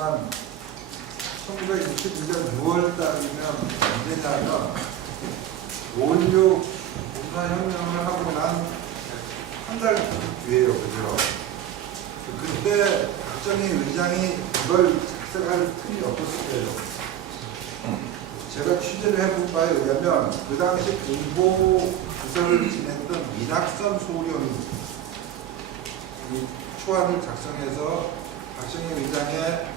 아시겠지만 1961년 6월 달이면 언제냐면 5.16 군사혁명을 하고 난 한 달 뒤에요. 그죠? 그때 박정희 의장이 이걸 작성할 틈이 없었을 거예요. 제가 취재를 해본 바에 의하면 그 당시 공보 부서를 지냈던 민학선 소령이 이 초안을 작성해서 박정희 의장의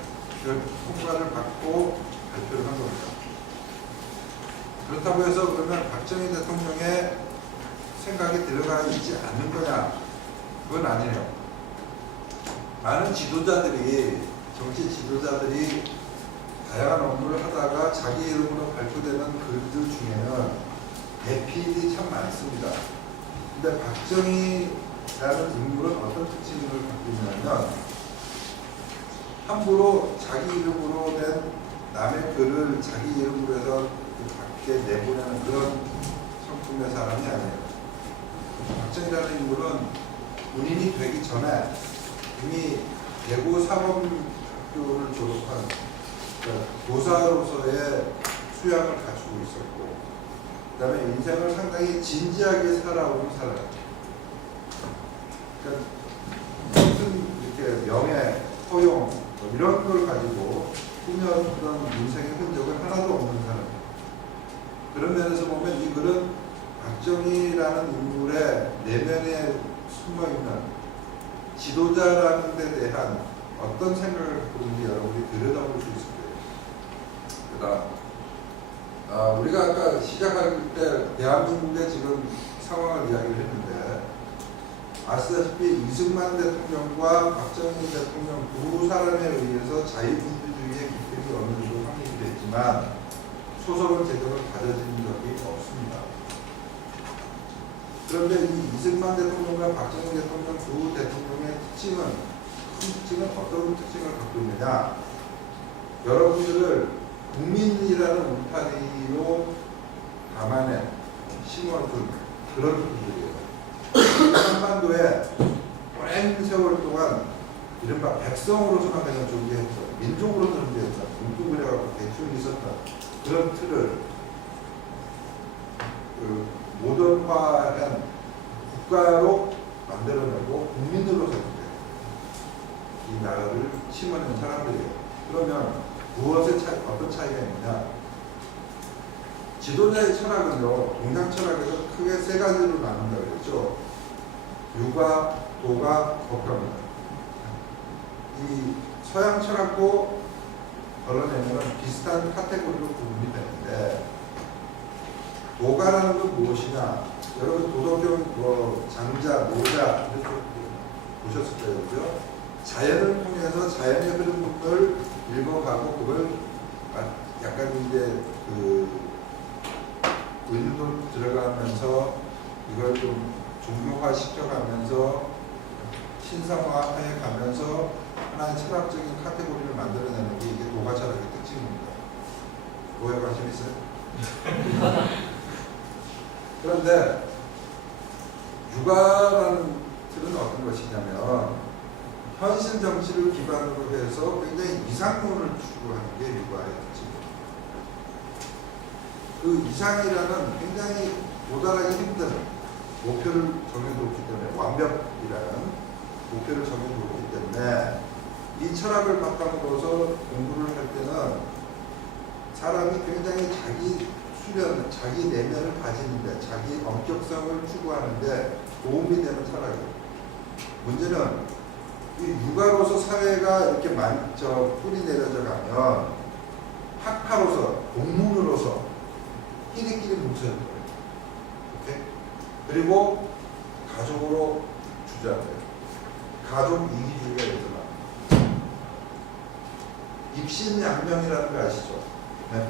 통과를 받고 발표를 한 겁니다. 그렇다고 해서 그러면 박정희 대통령의 생각이 들어가 있지 않는 거냐? 그건 아니에요. 많은 지도자들이, 정치 지도자들이 다양한 업무를 하다가 자기 이름으로 발표되는 글들 중에는 대필이 참 많습니다. 근데 박정희라는 인물은 어떤 특징을 갖고 있냐면 함부로 자기 이름으로 된 남의 글을 자기 이름으로 해서 밖에 내보내는 그런 성품의 사람이 아니에요. 박정희라는 인물은 군인이 되기 전에 이미 대구 사범학교를 졸업한 교사로서의 수양을 갖추고 있었고, 그 다음에 인생을 상당히 진지하게 살아온 사람. 그러니까 무슨 이렇게 명예, 허용 이런 걸 가지고 꾸며던 인생의 흔적은 하나도 없는 사람. 그런 면에서 보면 이 글은 박정희라는 인물의 내면에 숨어있는 지도자라는 데 대한 어떤 생각을 갖고 있는지 여러분이 들여다볼 수 있을 거예요. 그다음 우리가 아까 시작할 때 대한민국의 지금 상황을 이야기를 했는데 아시다시피 이승만 대통령과 박정희 대통령 두 사람에 의해서 자유민주주의의 기틀이 어느 정도 확립이 됐지만 소속은 제대로 가져진 적이 없습니다. 그런데 이 이승만 대통령과 박정희 대통령 두 대통령의 특징은 어떤 특징을 갖고 있느냐? 여러분들을 국민이라는 울타리로 감안해 심어둔 그런 분들이에요. 한반도에 오랜 세월 동안 이른바 백성으로서만 그냥 존재했죠. 민족으로 존재했죠. 뭉뚱그려갖고 대충 있었던 그런 틀을 모던화한 국가로 만들어내고 국민으로 이 나라를 심어낸 사람들이에요. 그러면 어떤 차이가 있느냐? 지도자의 철학은요, 동양 철학에서 크게 세 가지로 나눈다고 그랬죠. 유가, 도가, 법가입니다. 이 서양 철학도 걸러내면 비슷한 카테고리로 구분이 되는데, 도가라는 건 무엇이냐? 여러분 도덕경 장자, 노자 이렇게 보셨을 거예요, 그죠? 자연을 통해서 자연의 흐름을 읽어가고 그걸 약간 이제 의도 들어가면서 이걸 좀 종교화 시켜가면서 신성화해 가면서 하나의 철학적인 카테고리를 만들어내는 게 이게 도가 철학의 특징입니다. 도에 관심 있어요? 그런데 유가라는 틀은 어떤 것이냐면 현실 정치를 기반으로 해서 굉장히 이상론을 추구하는 게 유가의 특징입니다. 그 이상이라는 굉장히 도달하기 힘든 목표를 정해놓기 때문에, 완벽이라는 목표를 정해놓기 때문에 이 철학을 바탕으로서 공부를 할 때는 사람이 굉장히 자기 수련, 자기 내면을 가지는데, 자기 엄격성을 추구하는데 도움이 되는 철학이에요. 문제는 이 육아로서 사회가 이렇게 뿌리 내려져 가면 학파로서, 공문으로서 끼리끼리 뭉쳐질 거예요. 오케이? 그리고 가족으로 주저앉아요. 가족 이기주의가 일어나. 입신양명이라는 거 아시죠? 네?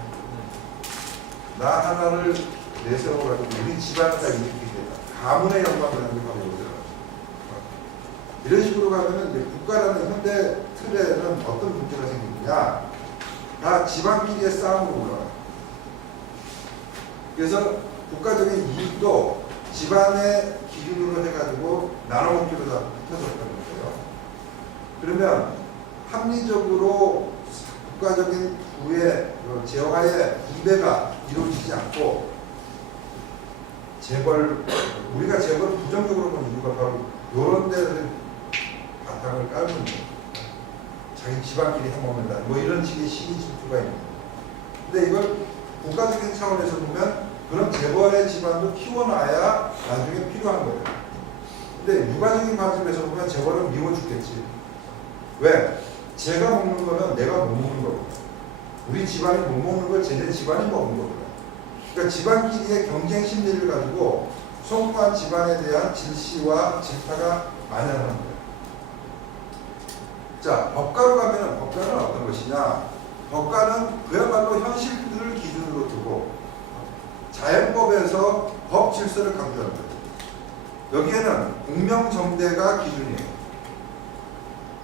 나 하나를 내세워가지고 우리 집안을 다 일으키게 된다. 가문의 영광이라는 게 바로 이거죠. 이런 식으로 가면은 이제 국가라는 현대 틀에는 어떤 문제가 생기느냐? 다 집안끼리의 싸움으로 올라가요. 그래서 국가적인 이익도 집안의 기준으로 해가지고 나눠먹기로 다 흩어졌다는 거예요. 그러면 합리적으로 국가적인 부의 재화의 분배가 이루어지지 않고 재벌, 우리가 재벌을 부정적으로 보는 이유가 바로 이런 데를 바탕을 깔고 있는 거예요. 자기 집안끼리 해먹는다. 뭐 이런 식의 시기 질투가 있는 거예요. 근데 이걸 국가적인 차원에서 보면 그런 재벌의 집안도 키워놔야 나중에 필요한 거예요. 근데 육아적인 관점에서 보면 재벌은 미워 죽겠지. 왜? 제가 먹는 거는 내가 못 먹는 거고, 우리 집안이 못 먹는 걸 쟤네 집안이 먹는 거거든. 그러니까 집안끼리의 경쟁 심리를 가지고 성공한 집안에 대한 질시와 질타가 만연하는 거예요. 자, 법가로 가면은 법가는 어떤 것이냐? 법가는 그야말로 현실들을 기준으로 두고 자연법에서 법 질서를 강조하는 거예요. 여기에는 공명정대가 기준이에요.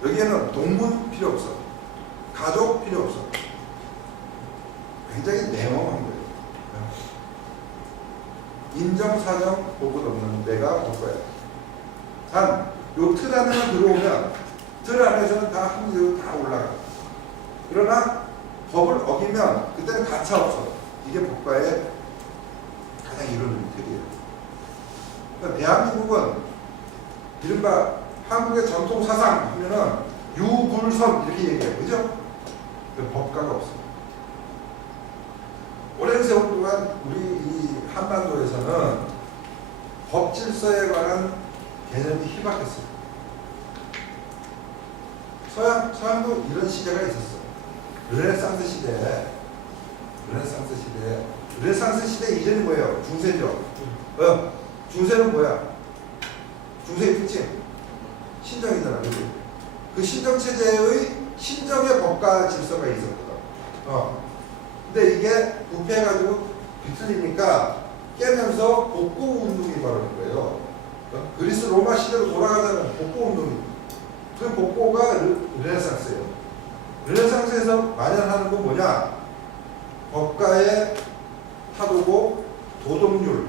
여기에는 동문 필요 없어. 가족 필요 없어. 굉장히 냉엄한 거예요. 인정사정 보고 없는 데가 법가예요. 단, 요 틀 안에만 들어오면 틀 안에서는 다 합리적으로 다 올라가. 그러나 법을 어기면 그때는 가차 없어. 이게 법가의 가장 이런 틀이에요. 그러니까 대한민국은 이른바 한국의 전통 사상 하면은 유불선 이렇게 얘기해요. 그죠? 법가가 없어요. 오랜 세월 동안 우리 이 한반도에서는 법 질서에 관한 개념이 희박했어요. 서양도 이런 시대가 있었어. 르네상스 시대 이전이 뭐예요? 중세죠. 중세는 뭐야? 중세의 특징 신정이잖아. 그치? 그 신정 체제의 신정의 법과 질서가 있었거든. 근데 이게 부패해가지고 비틀리니까 깨면서 복고 운동이 벌어진 거예요. 그리스 로마 시대로 돌아가자는 복고 운동이. 그 복고가 르네상스예요. 르네상스에서 만연하는 건 뭐냐? 법가의 타도고 도덕률,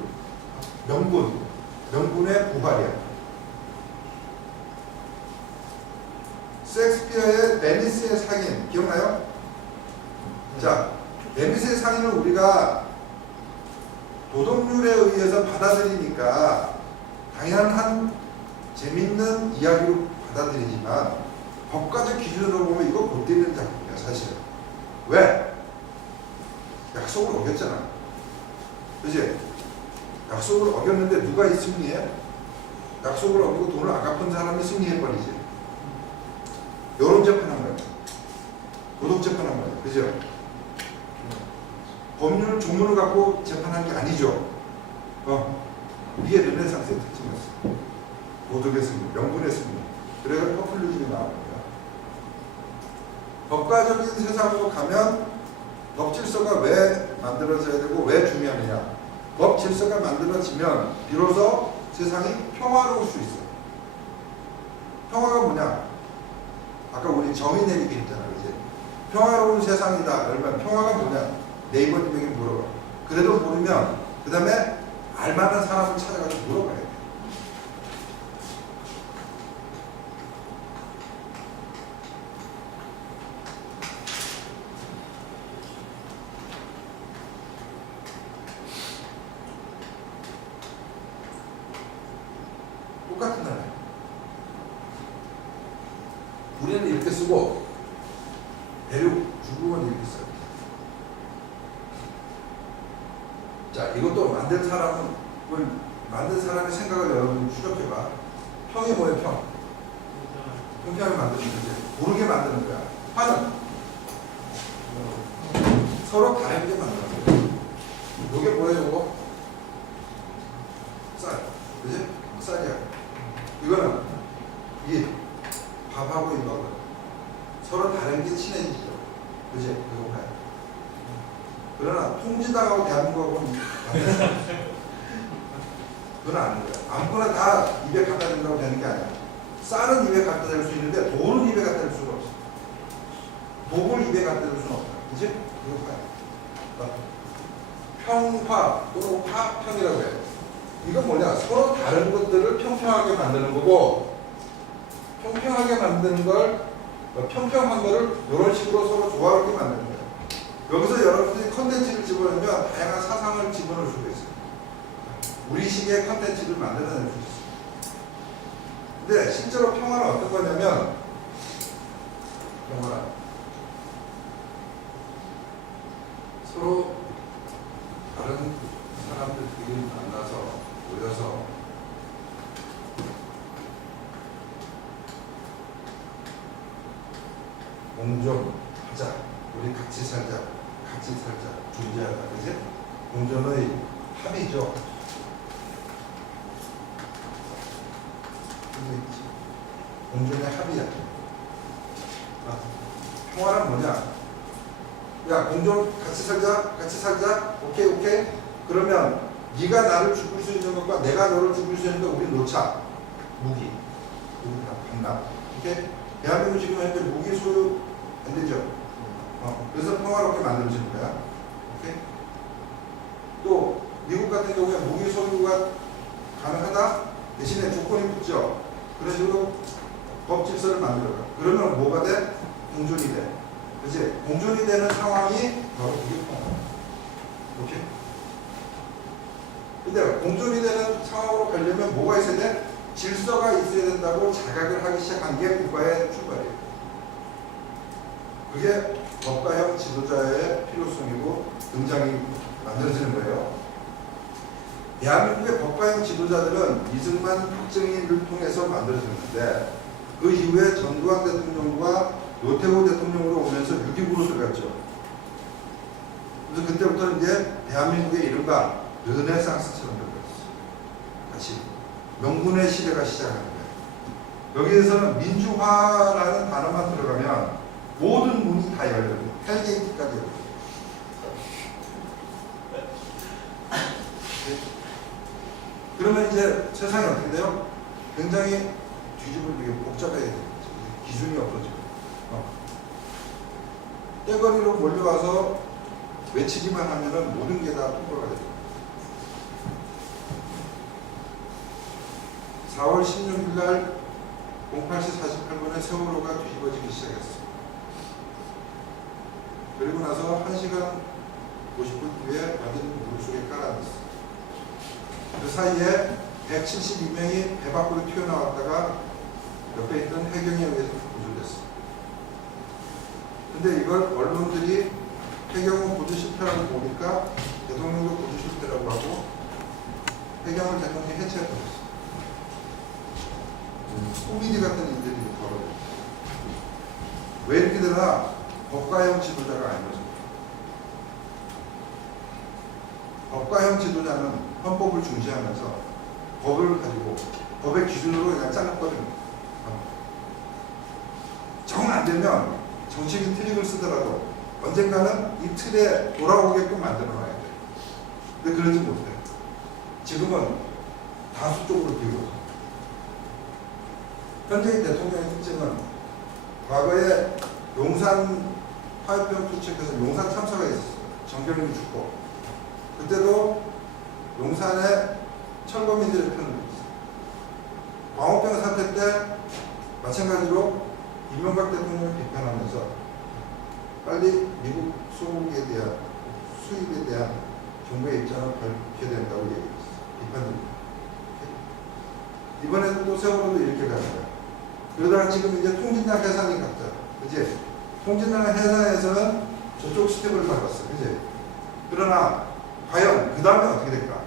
명분의 부활이야. 셰익스피어의 베니스의 상인 기억나요? 자, 베니스의 상인을 우리가 도덕률에 의해서 받아들이니까 당연한 재밌는 이야기로 받아들이지만 법과적 기준으로 보면 이거 못 되는 작품이야 사실은. 왜? 약속을 어겼잖아. 그치? 약속을 어겼는데 누가 이 승리해? 약속을 어기고 돈을 안 갚은 사람이 승리해버리지. 여론재판한 거야. 도덕재판한 거야. 그죠? 법률 조문을 갖고 재판한 게 아니죠. 이게 르네상스의 특징이었어. 도덕의 승리, 명분의 승리. 그래서 포퓰리즘이 나온 거야. 법과적인 세상으로 가면 법 질서가 왜 만들어져야 되고 왜 중요하느냐. 법 질서가 만들어지면 비로소 세상이 평화로울 수 있어. 평화가 뭐냐? 아까 우리 정의 내리기 했잖아. 그치? 평화로운 세상이다. 그러면 평화가 뭐냐? 네이버님에게 물어봐. 그래도 모르면 그 다음에 알만한 사람을 찾아가서 물어봐야 돼. 똑같은 나라야. 우리는 이렇게 쓰고 대륙 중국은 이렇게 써요. 자, 이것도 만든 사람의 생각을 여러분이 추적해봐. 평이 뭐예요? 평평하게 만드는 거지. 고르게 만드는 거야. 화는 서로 다르게 만드는 거야. 이게 뭐예요? 이거? 쌀. 그지? 쌀이야. 이거는 이 밥하고 이거 서로 다른 게 친해지죠. 그지? 이거 봐요. 그러나 통지당하고 대한민국하고는 그건 아닌 거야. 아무거나 다 입에 갖다 댄다고 되는 게 아니야. 쌀은 입에 갖다 댈 수 있는데 돌은 입에 갖다 댈 수가 없어. 독을 입에 갖다 댈 수는 없다. 그지? 이거 봐요. 평화 또는 화평이라고 해요. 이건 뭐냐? 서로 다른 것들을 평평하게 만드는 거고, 평평하게 만드는 걸, 평평한 거를 이런 식으로 서로 조화롭게 만드는 여기서 여러분들이 컨텐츠를 집어넣으면 다양한 사상을 집어넣을 수가 있어요. 우리식의 컨텐츠를 만들어낼 수 있어요. 근데 실제로 평화는 어떤 거냐면, 평화는 서로 다른 사람들끼리 만나서 모여서 공존하자, 우리 같이 살자, 존재하자, 그지? 공존의 합이죠. 공존의 합이야. 평화는 뭐냐? 야, 공존 같이 살자, 오케이. 그러면 네가 나를 죽일 수 있는 것과 내가 너를 죽일 수 있는 것 우리 놓자. 무기 다 반납. 오케이? 대한민국 지금 현재 무기 소유 안 되죠? 그래서 평화롭게 만들어지는 거야. 오케이? 또 미국 같은 경우에 무기 소유가 가능하다? 대신에 조건이 붙죠. 그런 식으로 법 질서를 만들어가. 그러면 뭐가 돼? 공존이 돼. 그치? 공존이 되는 상황이 바로 그게 평화. 오케이? 근데 공존이 되는 상황으로 가려면 뭐가 있어야 돼? 질서가 있어야 된다고 자각을 하기 시작한 게 국가의 출발이에요. 그게 법가형 지도자의 필요성이고 등장이 만들어지는 거예요. 대한민국의 법가형 지도자들은 이승만, 박정희를 통해서 만들어졌는데 그 이후에 전두환 대통령과 노태우 대통령으로 오면서 6.29로 들어갔죠. 그래서 그때부터 이제 대한민국의 이른바 르네상스처럼 되었어요. 다시 명분의 시대가 시작하는 거예요. 여기에서는 민주화라는 단어만 들어가면 모든 문이 다 열려요. 헬게이트까지 열려요. 그러면 이제 세상이 어떻게 돼요? 굉장히 뒤집을 되게 복잡해요. 기준이 없어지고. 떼거리로 몰려와서 외치기만 하면은 모든 게 다 통과가 돼요. 4월 16일 날 08시 48분에 세월호가 뒤집어지기 시작했어요. 그리고 나서 1시간 50분 뒤에 완전히 물속에 깔아놨어요. 그 사이에 172명이 배 밖으로 튀어나왔다가 옆에 있던 해경에 의해서 구조됐어요. 근데 이걸 언론들이 해경은 구조 실패라고 보니까 대통령도 구조 실패라고 하고 해경을 대통령이 해체해버렸어요. 코미디 같은 일들이 벌어져요. 왜 이렇게 되나? 법가형 지도자가 아니죠. 법가형 지도자는 헌법을 중시하면서 법을 가지고 법의 기준으로 그냥 잘라버리는 거예요. 정 안 되면 정책이 트릭을 쓰더라도 언젠가는 이 틀에 돌아오게끔 만들어 놔야 돼요. 근데 그러지 못해요. 지금은 다수 쪽으로 비우고 현재 대통령의 특징은 과거에 용산 화염병 투척해서 용산 참사가 있었어요. 정경련이 죽고 그때도 용산에 철거민들의 편을 들었어요. 광우병 사태 때 마찬가지로 이명박 대통령을 비판하면서 빨리 미국 소국에 대한 수입에 대한 정부의 입장을 밝혀야 된다고 얘기했어요. 비판입니다. 이번에도 또 세월호도 이렇게 가는 거예요. 그러다가 지금 이제 통진당 해상이 갔죠. 그치? 통진당 해상에서는 저쪽 스텝을 밟았어. 그치? 그러나, 과연 그 다음에 어떻게 될까?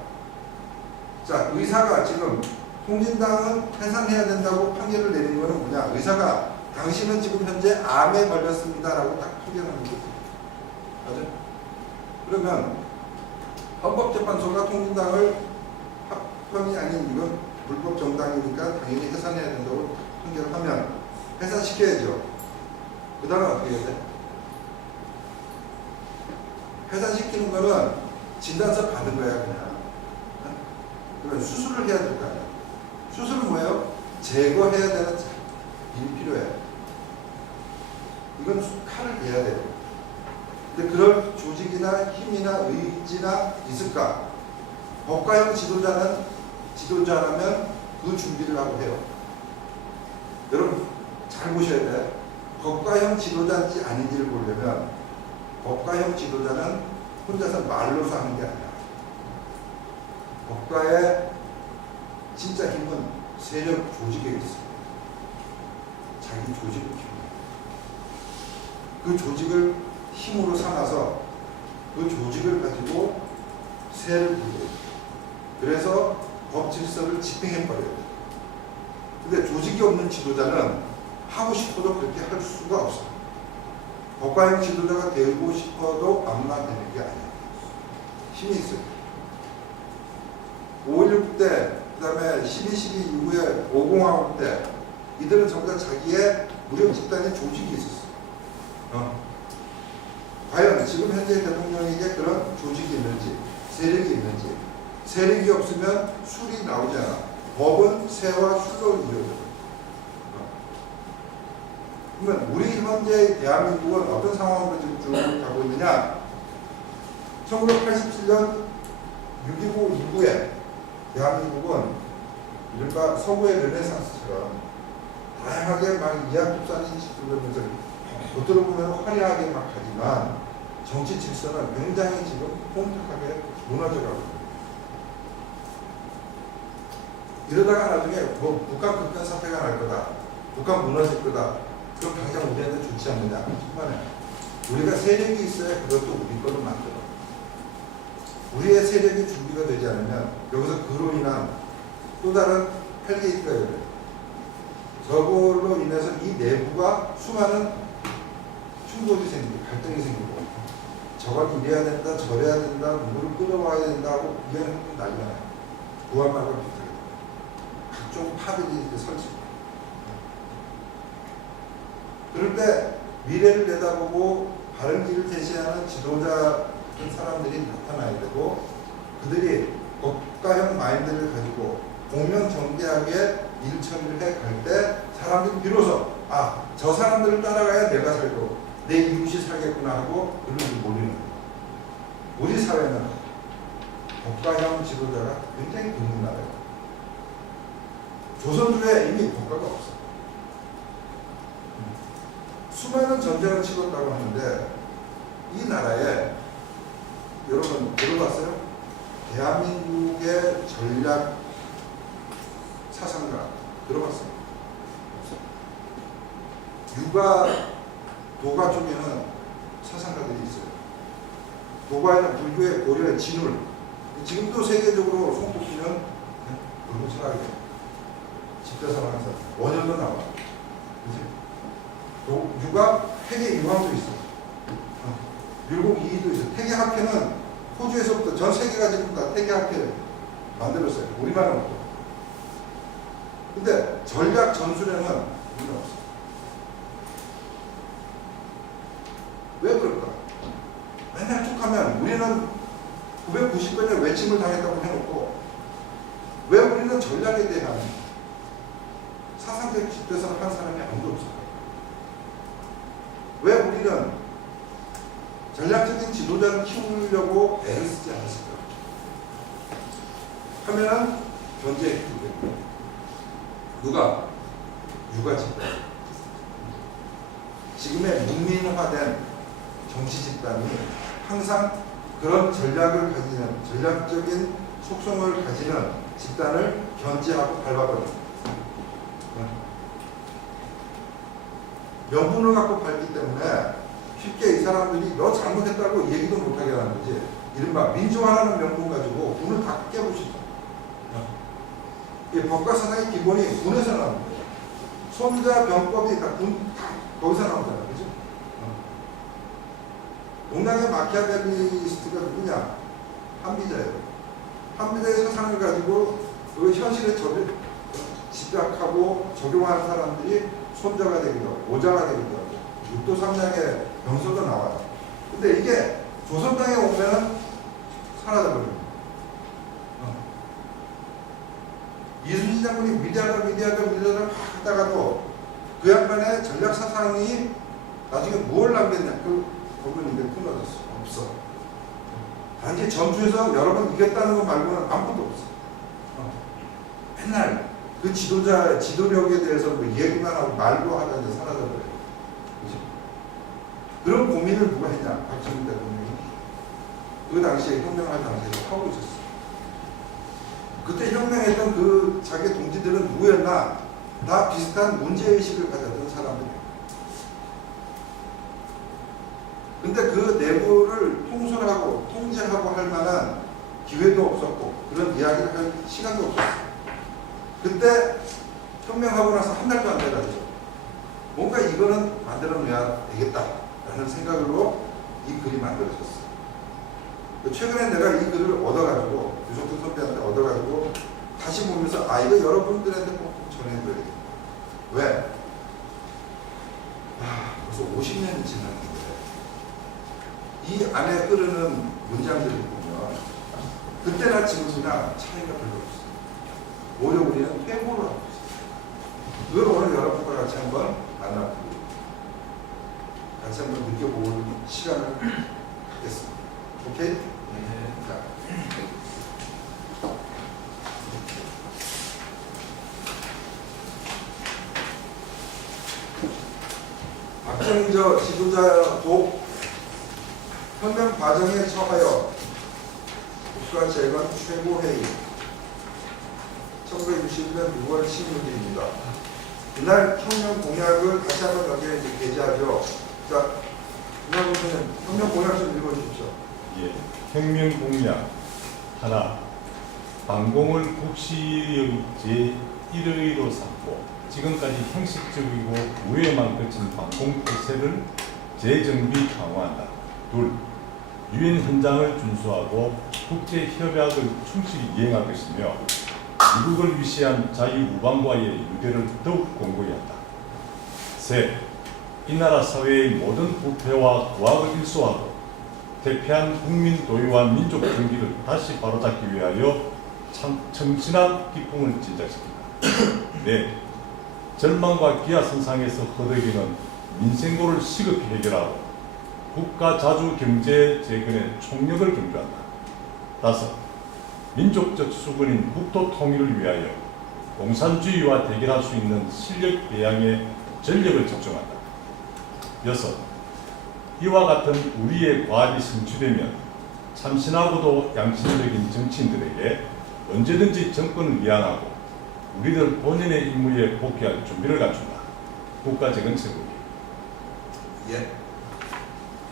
자, 의사가 지금 통진당은 해산해야 된다고 판결을 내린 거는 뭐냐? 의사가 당신은 지금 현재 암에 걸렸습니다라고 딱 판결하는 거죠. 맞아요? 그러면 헌법재판소가 통진당을 합헌이 아닌 이건 불법 정당이니까 당연히 해산해야 된다고 판결하면 해산시켜야죠. 그 다음에 어떻게 해야 돼? 해산시키는 거는 진단서 받은 거야 그냥. 그러면 수술을 해야 될 거 아니야. 수술은 뭐예요? 제거해야 되는 일이 필요해. 이건 칼을 대야 돼요. 근데 그럴 조직이나 힘이나 의지나 있을까? 법가형 지도자라면 그 준비를 하고 해요. 여러분 잘 보셔야 돼. 법가형 지도자인지 아닌지를 보려면 법가형 법가형 지도자는 혼자서 말로서 하는 게 아니야. 법가의 진짜 힘은 세력 조직에 있어. 자기 조직을 키우는 그 조직을 힘으로 삼아서 그 조직을 가지고 세를 불러요. 그래서 법 질서를 집행해버려요. 근데 조직이 없는 지도자는 하고 싶어도 그렇게 할 수가 없어. 법가형 지도자가 되고 싶어도 아무나 되는 게 아니야. 힘이 있어요. 5.16 때, 그 다음에 12.12 이후에 5공화국 때 이들은 전부 다 자기의 무력 집단의 조직이 있었어. 과연 지금 현재 대통령에게 그런 조직이 있는지, 세력이 있는지. 세력이 없으면 술이 나오지 않아. 법은 세와 술로 이루어져. 그러면 우리 현재 대한민국은 어떤 상황으로 지금 쭉 가고 있느냐? 1987년 6.25 이후에 대한민국은 이른바 서구의 르네상스처럼 다양하게 막 이하급산이 시도되면서 겉으로 보면 화려하게 막 하지만 정치 질서는 굉장히 지금 혼탁하게 무너져가고 있습니다. 이러다가 나중에 뭐 북한 급변 사태가 날 거다, 북한 무너질 거다, 그럼 당장 우리한테 좋지 않느냐? 정말 우리가 세력이 있어야 그것도 우리 거로 만들어. 우리의 세력이 준비가 되지 않으면 여기서 그로 인한 또 다른 헬게이트가 열려요. 저걸로 인해서 이 내부가 수많은 충돌이 생기고 갈등이 생기고 저건 이래야 된다, 저래야 된다, 누구를 끌어와야 된다 하고 이런 행동이 난리가 나요. 구한말과 비슷하게 각종 파들이 설치. 그럴 때 미래를 내다보고 바른 길을 제시하는 지도자 같은 사람들이 나타나야 되고 그들이 법가형 마인드를 가지고 공명정대하게 일 처리를 해갈 때 사람들이 비로소 저 사람들을 따라가야 내가 살고 내 이웃이 살겠구나 하고 그들이 몰리는 거예요. 우리 사회는 법가형 지도자가 굉장히 드문 나라예요. 조선주에 이미 법가가 없어. 수많은 전쟁을 치렀다고 하는데 이 나라에 여러분 들어봤어요? 대한민국의 전략 사상가 들어봤어요? 유가, 도가 쪽에는 사상가들이 있어요. 도가에는 불교의 고려의 진울, 지금도 세계적으로 손꼽히는 불교 철학이에요. 집대사를 하는 사람, 원현도 나와. 그치? 유가 태계 유황도 있어. 율곡 이이도 있어. 태계 학회는 호주에서부터 전 세계가 지금 다 태계 학회를 만들었어요. 우리만은 없고. 근데 전략 전술에는 우리는 없어. 왜 그럴까? 맨날 쭉 하면 우리는 990번의 외침을 당했다고 해놓고 왜 우리는 전략에 대한 사상적 집대성을 한 사람이 아무도 없을까? 왜 우리는 전략적인 지도자를 키우려고 애를 쓰지 않았을까? 하면은 견제의 기회. 누가? 유가 집단. 지금의 문민화된 정치 집단이 항상 그런 전략을 가지는, 전략적인 속성을 가지는 집단을 견제하고 밟아버립니다. 명분을 갖고 밟기 때문에 쉽게 이 사람들이 너 잘못했다고 얘기도 못하게 하는 거지. 이른바 민주화라는 명분 가지고 군을 다 깨부시죠. 이 법과 사상의 기본이 군에서 나오는 거예요. 손자 병법이 다 거기서 나오잖아요. 그죠? 동양의 마키아벨리스트가 누구냐? 한비자예요. 한비자의 사상을 가지고 그 현실에 집약하고 적용하는 사람들이 손자가 되기도 하고 오자가 되기도 하고 육도 삼량의 병서도 나와요. 근데 이게 조선당에 오면은 사라져버립니다. 이순신 장군이 미디어를 막 하다가도 그 양반의 전략 사상이 나중에 무엇을 남겼냐? 그 부분인데 끊어졌어. 없어. 단지 전투에서 여러 번 이겼다는 것 말고는 아무것도 없어. 맨날 그 지도력에 대해서 뭐 얘기만 하고 말로 하다 이제 사라져버려요. 그치? 그런 고민을 누가 했냐? 박정희 대통령이 그 당시에 혁명할 당시에 하고 있었어. 그때 혁명했던 그 자기 동지들은 누구였나? 다 비슷한 문제의식을 가졌던 사람들이에요. 근데 그 내부를 통솔하고 통제하고 할 만한 기회도 없었고 그런 이야기를 할 시간도 없었어요. 그때 혁명하고 나서 한 달도 안 돼가지고 뭔가 이거는 만들어내야 되겠다라는 생각으로 이 글이 만들어졌어요. 최근에 내가 이 글을 얻어가지고 유석준 선배한테 얻어가지고 다시 보면서 아 이거 여러분들한테 꼭 전해드려야 돼. 왜? 벌써 50년이 지났는데 이 안에 흐르는 문장들을 보면 그때나 지금이나 차이가 별로 없어요. 오히려 우리는 회고를 하고 있어요. 그걸 오늘 여러분과 같이 한번 만나보고 같이 한번 느껴보는 시간을 갖겠습니다. 오케이? 네. 자. 박정희저 지도자도 혁명 과정에 처하여 국가 재건 최고회의 1960년 6월 16일입니다. 이날 혁명 공약을 다시 한번 여기에 이제 게재하죠. 자, 김학원 선생님, 혁명 공약 좀 읽어주십시오. 예, 혁명 공약 하나, 반공을 국시의 제1의로 삼고 지금까지 형식적이고 우회만 그친 반공 폐쇄를 재정비 강화한다. 둘, 유엔 헌장을 준수하고 국제 협약을 충실히 이행할 것이며 미국을 위시한 자유우방과의 유대를 더욱 공고히 한다. 셋, 이 나라 사회의 모든 부패와 부합을 일소하고 대패한 국민 도의와 민족 경기를 다시 바로잡기 위하여 청신한 기풍을 진작시킨다. 넷, 절망과 기아선상에서 허덕이는 민생고를 시급히 해결하고 국가 자주 경제 재건의 총력을 경주한다. 다섯, 민족적 수군인 국토 통일을 위하여 공산주의와 대결할 수 있는 실력 배양에 전력을 집중한다. 여섯, 이와 같은 우리의 과학이 성취되면 참신하고도 양심적인 정치인들에게 언제든지 정권을 위안하고 우리들 본인의 임무에 복귀할 준비를 갖춘다. 국가재건 세국이. 예.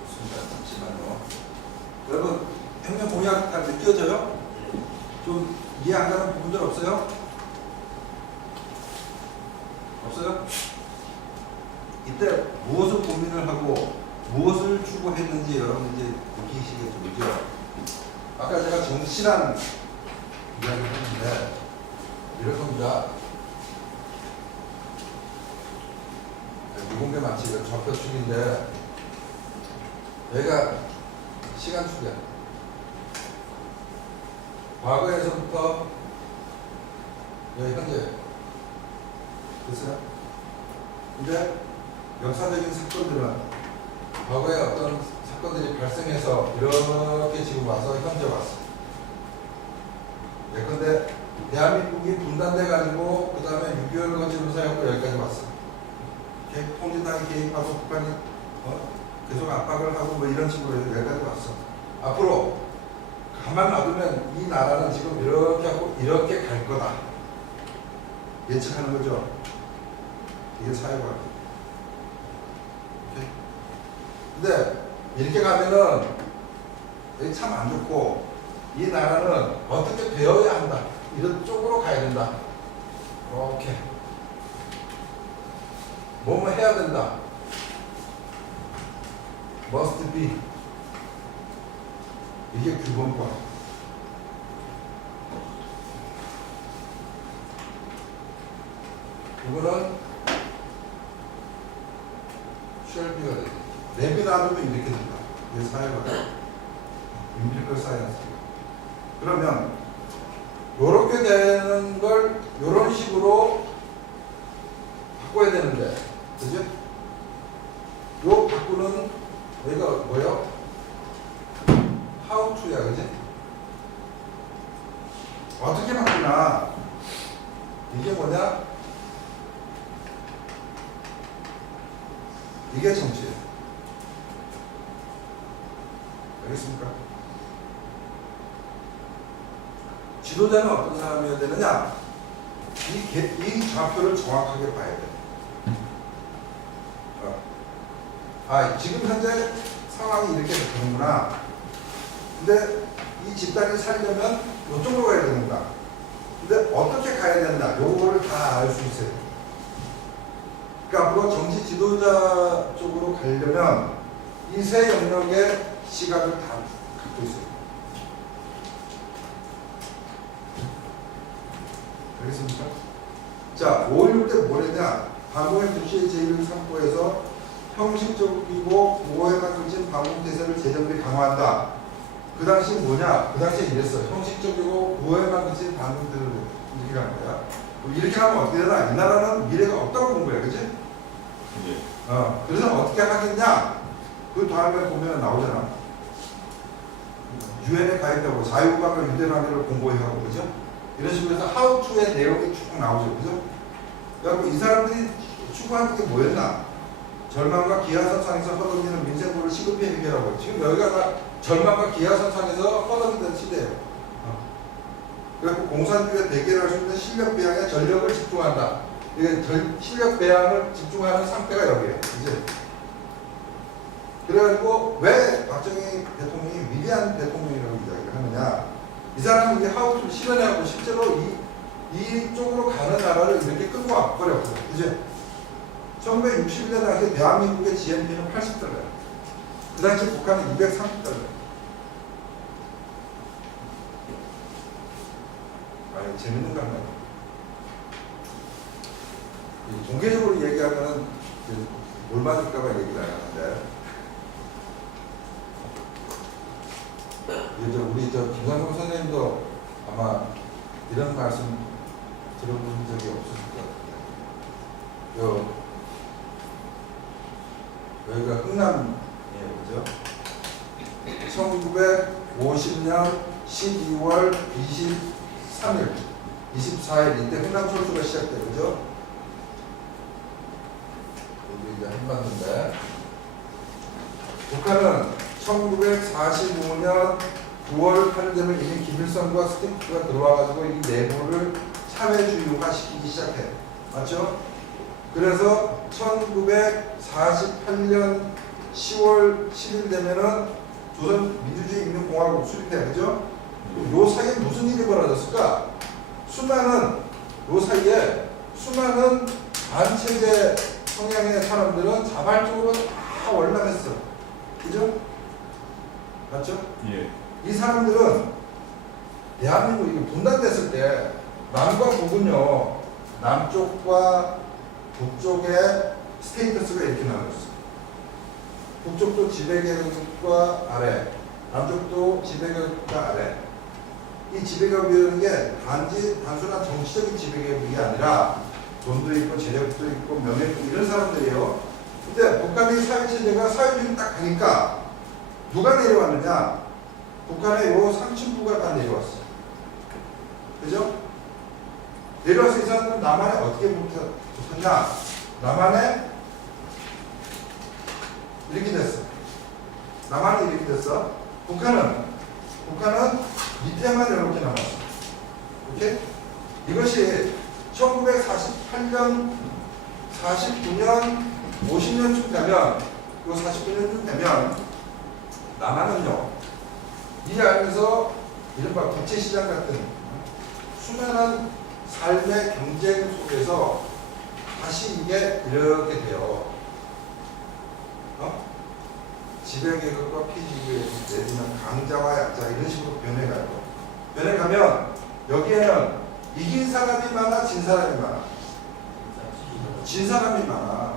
좋습니다. 잠시만요. 여러분, 혁명 공약 다 느껴져요? 좀 이해 안 가는 부분들 없어요? 없어요? 이때 무엇을 고민을 하고 무엇을 추구했는지 여러분 이제 느끼시겠죠, 그죠? 아까 제가 정실한 이야기를 했는데 이럴 겁니다. 미공개 마치 좌표축인데 여기가 시간축이야. 과거에서부터 여기 현재 됐어요? 근데 역사적인 사건들은 과거에 어떤 사건들이 발생해서 이렇게 지금 와서 현재 왔어. 예컨대 대한민국이 분단돼 가지고 그 다음에 6.25를 거치면서 해갖고 여기까지 왔어. 통진당이 개입하고 북한이 계속 압박을 하고 뭐 이런 식으로 해서 여기까지 왔어. 앞으로 가만 놔두면 이 나라는 지금 이렇게 하고 이렇게 갈 거다. 예측하는 거죠. 이게 사회과학. 근데 이렇게 가면은 여기 참 안 좋고 이 나라는 어떻게 되어야 한다. 이런 쪽으로 가야 된다. 이렇게 뭐뭐 해야 된다. must be. 이게 규범과. 이거는 shall be가 되죠. 내비 놔두면 이렇게 된다. 이게 사회가 empirical science. 그러면 요렇게 되는 걸 요런 식으로 바꿔야 되는데, 그죠? 요 바꾸는 여기가 뭐예요? how to야, 그지? 어떻게 바꾸나? 이게 뭐냐? 이게 정치예요. 알겠습니까? 지도자는 어떤 사람이어야 되느냐? 이 좌표를 정확하게 봐야 돼. 지금 현재 상황이 이렇게 되는구나. 근데 이 집단이 살려면 이쪽으로 가야 되는구나. 근데 어떻게 가야 된다. 요거를 다 알 수 있어요. 그러니까 앞으로 정치 지도자 쪽으로 가려면 이 세 영역의 시각을 다 갖고 있어요. 알겠습니까? 자, 5.16 때 뭐랬냐? 반공의 도시의 제의를 선포해서 형식적이고 보호에만 그친 반공대세를 재정비 강화한다. 그 당시 뭐냐? 그 당시에 이랬어요. 형식적이고 보호에만 그친 반공대세를 이렇게 하는 거야. 이렇게 하면 어떻게 되나? 이 나라는 미래가 없다고 본 거야. 그치? 예. 그래서 어떻게 하겠냐? 그 다음에 보면 나오잖아. 유엔에 가입하고 자유관과 유대관계를 공고히 하고, 그죠? 이런 식으로 해서 하우투의 내용이 쭉 나오죠. 그죠? 그래서 이 사람들이 추구하는 게 뭐였나? 절망과 기하선상에서 허덕이는 민생부를 시급히 해결하고, 지금 여기가 다 절망과 기하선상에서 허덕이던 시대예요. 그래서 공산주의에 대결할 수 있는 실력 배양에 전력을 집중한다. 이게 실력 배양을 집중하는 상태가 여기에요. 이제 그래가지고 왜 박정희 대통령이 위대한 대통령이라고 이야기를 하느냐? 이 사람은 이제 하우스를 실현해갖고 실제로 이쪽으로 가는 나라를 이렇게 끌고 와버렸거든요. 이제 1961년 당시 대한민국의 GNP는 80달러예요. 그 당시 북한은 230달러예요. 재밌는 강남. 공개적으로 얘기하면은 뭘 맞을까봐 얘기를 안 하는데, 우리 김상동 선생님도 아마 이런 말씀 들어본 적이 없으실 것 같아요. 여기가 흥남이에요, 그죠? 1950년 12월 23일, 24일 이때 흥남 철수가 시작돼요, 그죠? 여기 이제 한반도인데, 북한은 1945년 9월 8일 되면 이미 김일성과 스티프가 들어와가지고 이 내부를 사회주의화시키기 시작해. 맞죠? 그래서 1948년 10월 10일 되면은 조선 민주주의 인민공화국 수립해. 그죠? 요 사이에 무슨 일이 벌어졌을까? 요 사이에 수많은 반체제 성향의 사람들은 자발적으로 다 월남했어. 그죠? 맞죠? 예. 이 사람들은 대한민국이 분단됐을 때 남과 북은요, 남쪽과 북쪽의 스테이터스가 이렇게 나눠졌어요. 북쪽도 지배계급과 아래, 남쪽도 지배계급과 아래. 이 지배계급이라는 게 단순한 정치적인 지배계급이 아니라 돈도 있고 재력도 있고 명예도 있고 이런 사람들이에요. 근데 북한의 사회체제가 사회주의 딱 가니까 누가 내려왔느냐? 북한의 요 상층부가 다 내려왔어. 그죠? 내려와서 이 사람들은 남한에 어떻게 붙었냐? 남한에 이렇게 됐어. 남한이 이렇게 됐어. 북한은 밑에만 이렇게 남았어. 오케이? 이것이 1948년, 49년, 50년쯤 되면, 요 49년쯤 되면, 남한은요, 이 안에서 이른바 부채시장 같은 수많은 삶의 경쟁 속에서 다시 이게 이렇게 돼요. 지배계급과 피지계급 내지는 강자와 약자 이런 식으로 변해가요. 변해가면 여기에는 이긴 사람이 많아, 진 사람이 많아. 진 사람이 많아.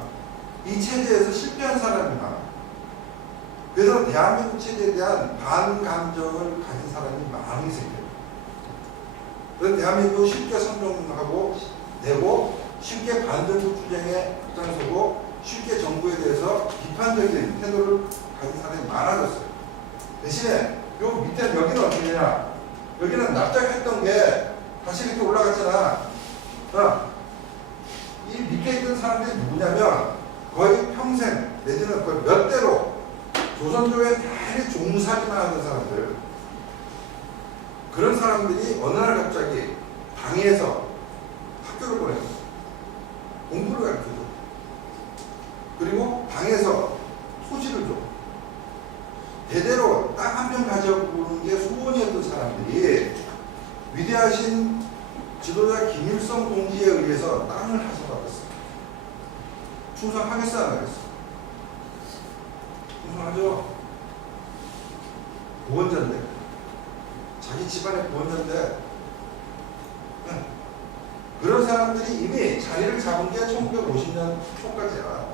이 체제에서 실패한 사람이 많아. 그래서 대한민국 체제에 대한 반감정을 가진 사람이 많이 생겨요. 그래서 대한민국을 쉽게 선동하고 내고 쉽게 반정부 투쟁에 앞장서고 쉽게 정부에 대해서 비판적인 태도를 가진 사람이 많아졌어요. 대신에 요 밑에 여기는 어떻게 되냐? 여기는 납작했던 게 다시 이렇게 올라갔잖아. 이 밑에 있던 사람들이 누구냐면 거의 평생 내지는 거의 몇 대로 조선조에 대리 종사기만 하던 사람들, 그런 사람들이 어느 날 갑자기 방에서 학교를 보냈어. 공부를 가르쳐줘. 그리고 방에서 토지를 줘. 대대로 땅 한 평 가져보는 게 소원이었던 사람들이 위대하신 지도자 김일성 동지에 의해서 땅을 하소받았어. 충성하겠어, 안 하겠어? 충성하죠. 구원자인데, 자기 집안의 구원자인데, 그런 사람들이 이미 자리를 잡은 게 1950년 초까지야.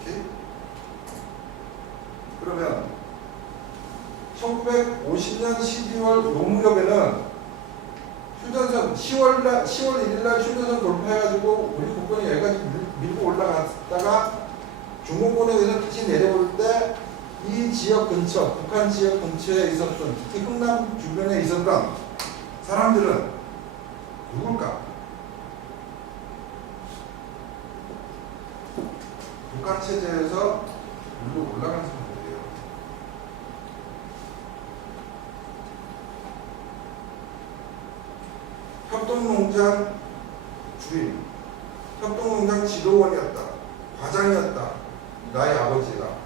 오케이? 그러면 1950년 12월 요 무렵에는 휴전선 10월 1일 날 휴전선 돌파해가지고 우리 국군이 여기까지 밀고 올라갔다가 중공군에 의해서 다시 내려올 때 이 지역 근처, 북한 지역 근처에 있었던, 특히 흥남 주변에 있었던 사람들은 누굴까? 북한 체제에서 밀고 올라간 사람들이에요. 협동농장 주인, 협동농장 지도원이었다, 과장이었다, 나의 아버지가.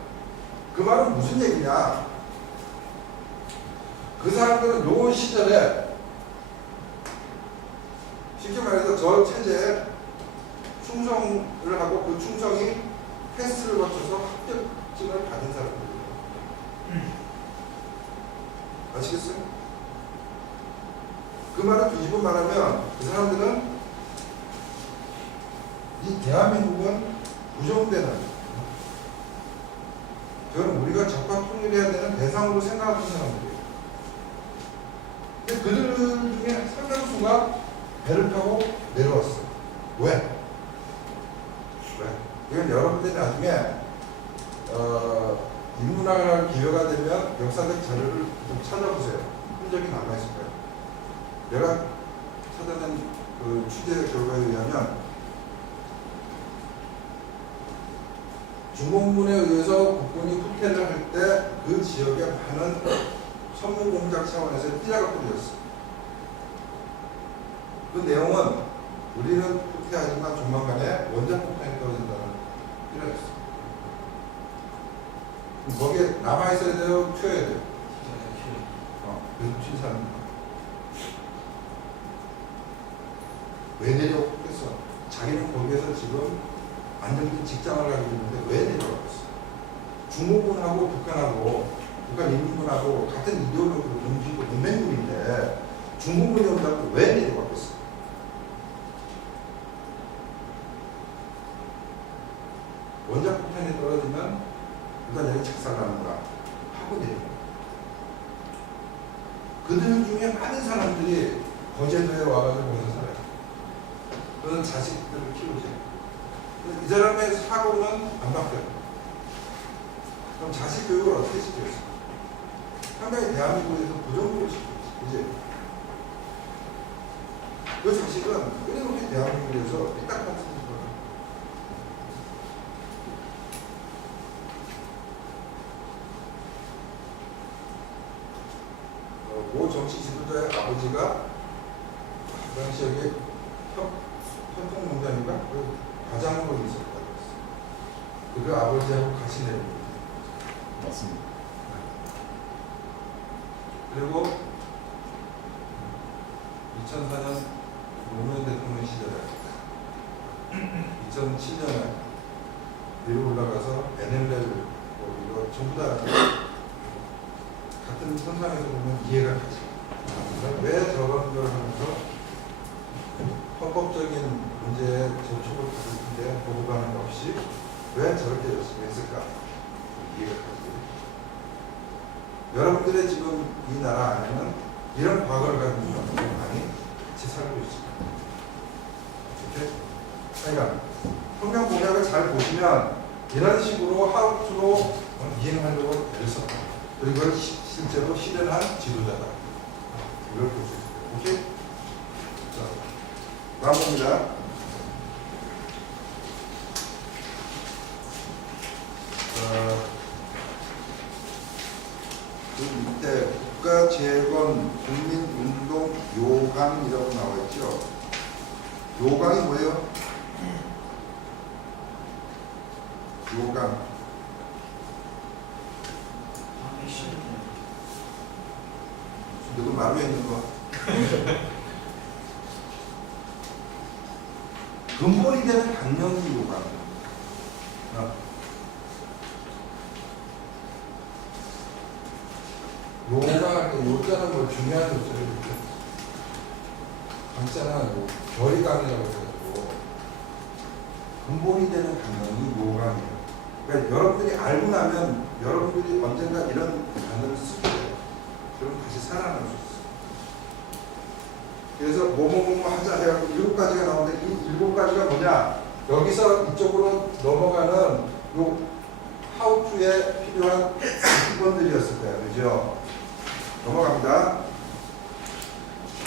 그 말은 무슨 얘기냐? 그 사람들은 요 시절에 쉽게 말해서 저 체제에 충성을 하고 그 충성이 테스트를 거쳐서 합격증을 받은 사람들이에요. 아시겠어요? 그 말을 뒤집어 말하면 그 사람들은 이 대한민국은 부정되는, 저는 우리가 적합 통일해야 되는 대상으로 생각하는 사람들이에요. 근데 그들 중에 상당수가 배를 타고 내려왔어요. 왜? 이건 여러분들이 나중에 인문학을 기회가 되면 역사적 자료를 좀 찾아보세요. 흔적이 남아있을 거예요. 내가 찾아낸 그 취재 결과에 의하면 중공군에 의해서 국군이 후퇴를 할 때 그 지역에 많은 선무공작 차원에서 띠라가 뿌려졌어. 그 내용은 우리는 후퇴하지만 조만간에 원자폭탄이 떨어진다는 띠라가 있어. 거기에 남아있어야 돼요? 튀어야 돼요? 그래서 튄 사람. 왜 내려오겠어? 자기는 거기에서 지금 안정된 직장을 가지고 있는데 왜 내려왔어? 중공군하고 북한하고 북한 인민군하고 같은 이데올로기로 움직이고 동맹군인데 중공군이 온다고 왜 내려왔겠어? 원자폭탄이 떨어지면 일단 여기 착살나는가 하고 내려와. 그들 중에 많은 사람들이 거제도에 와가지고 거기서 살아요. 그런 자식들을 키우지. 이 사람의 사고는 안 바뀌어요. 그럼 자식 교육을 어떻게 시켰어? 상당히 대한민국에서 부정교육을 시켰지. 그지? 그 자식은 끊임없이 대한민국에서 삐딱한 짓을 거야. 모 정치 지도자의 아버지가 그 당시 여기 협동농장인가? 그 과장으로 있었다고 했어. 그 아버지하고 같이 내린 거죠. 맞습니다. 그리고 2004년 노무현 대통령 시절에 2007년에 위로 올라가서 NLL 이거 전부 다 같은 선상에서 보면 이해가 가죠. 왜 저런 걸 하면서 헌법적인 문제에 접촉을 받을 텐데 보고가는 없이 왜 저렇게 열심히 했을까? 이해가 가죠. 여러분들의 지금 이 나라 안에는 이런 과거를 가지고 있는 많이 같이 살고 있습니다. 이렇게? 그러니까 성경 공약을 잘 보시면 이런 식으로 하우투로 이행하려고 애를 썼다. 그리고 이걸 실제로 실현한 지도자다. 이걸 볼 수 있어요. 오케이? 자, 다음 봅니다. 그 밑에 국가재건 국민운동 요강이라고 나와 있죠. 요강이 뭐예요? 요강. 누구 마루에 있는 거? 근본이 되는 강령이 요강. 요자는 뭐 중요한 요자를 강자는 뭐 결의강이라고 해가지고 근본이 되는 강령이 요강이에요. 그러니까 여러분들이 알고 나면 여러분들이 언젠가 이런 단어를 쓰게 돼요. 그럼 다시 살아날 수 있어요. 그래서 뭐뭐뭐뭐 하자 해갖고 7가지가 나오는데 이 7가지가 뭐냐? 여기서 이쪽으로 넘어가는 요 하우투에 필요한 기본들이었을 거예요. 그죠? 넘어갑니다.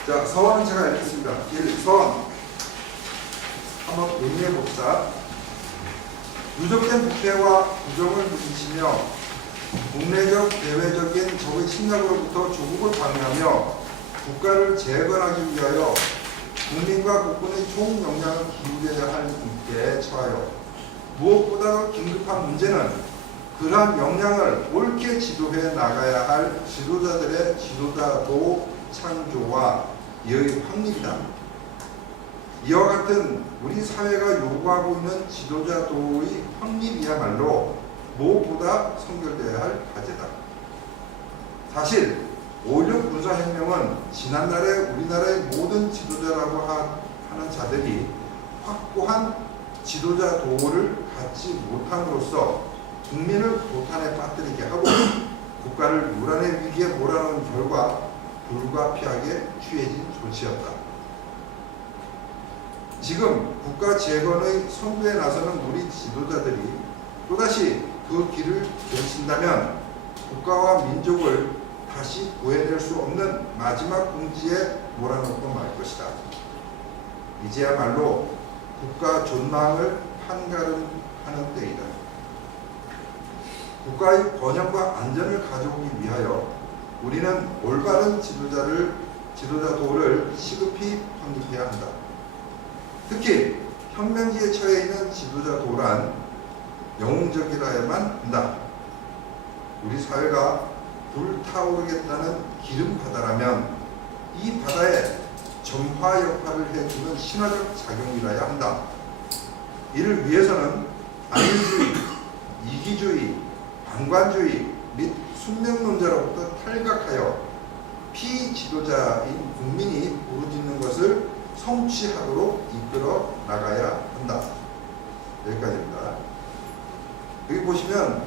자, 서원은 제가 읽겠습니다. 1. 서원. 한번 의미해 봅시다. 누적된 부패와 부정을 물리치며 국내적, 대외적인 적의 침략으로부터 조국을 방해하며 국가를 재건하기 위하여 국민과 국군의 총역량을 기울여야 할 일에 처하여 무엇보다 긴급한 문제는 그러한 역량을 옳게 지도해 나가야 할 지도자들의 지도자도 창조와 이의 확립이다. 이와 같은 우리 사회가 요구하고 있는 지도자도의 확립이야말로 무엇보다 선결되어야 할 과제다. 사실 5.16 군사혁명은 지난날의 우리나라의 모든 지도자라고 하는 자들이 확고한 지도자 도를 갖지 못함으로써 국민을 도탄에 빠뜨리게 하고 국가를 무란의 위기에 몰아넣은 결과 불가피하게 취해진 조치였다. 지금 국가 재건의 선두에 나서는 우리 지도자들이 또다시 그 길을 들이신다면 국가와 민족을 다시 구해낼 수 없는 마지막 궁지에 몰아넣고 말 것이다. 이제야말로 국가 존망을 판가름하는 때이다. 국가의 번영과 안전을 가져오기 위하여 우리는 올바른 지도자도를 시급히 확립해야 한다. 특히 혁명기에 처해 있는 지도자도란 영웅적이라야만 한다. 우리 사회가 불타오르겠다는 기름 바다라면 이 바다에 점화 역할을 해주는 신화적 작용이라야 한다. 이를 위해서는 안일주의, 이기주의, 방관주의 및 숙명론자로부터 탈각하여 피지도자인 국민이 부르짖는 것을 성취하도록 이끌어 나가야 한다. 여기까지입니다. 여기 보시면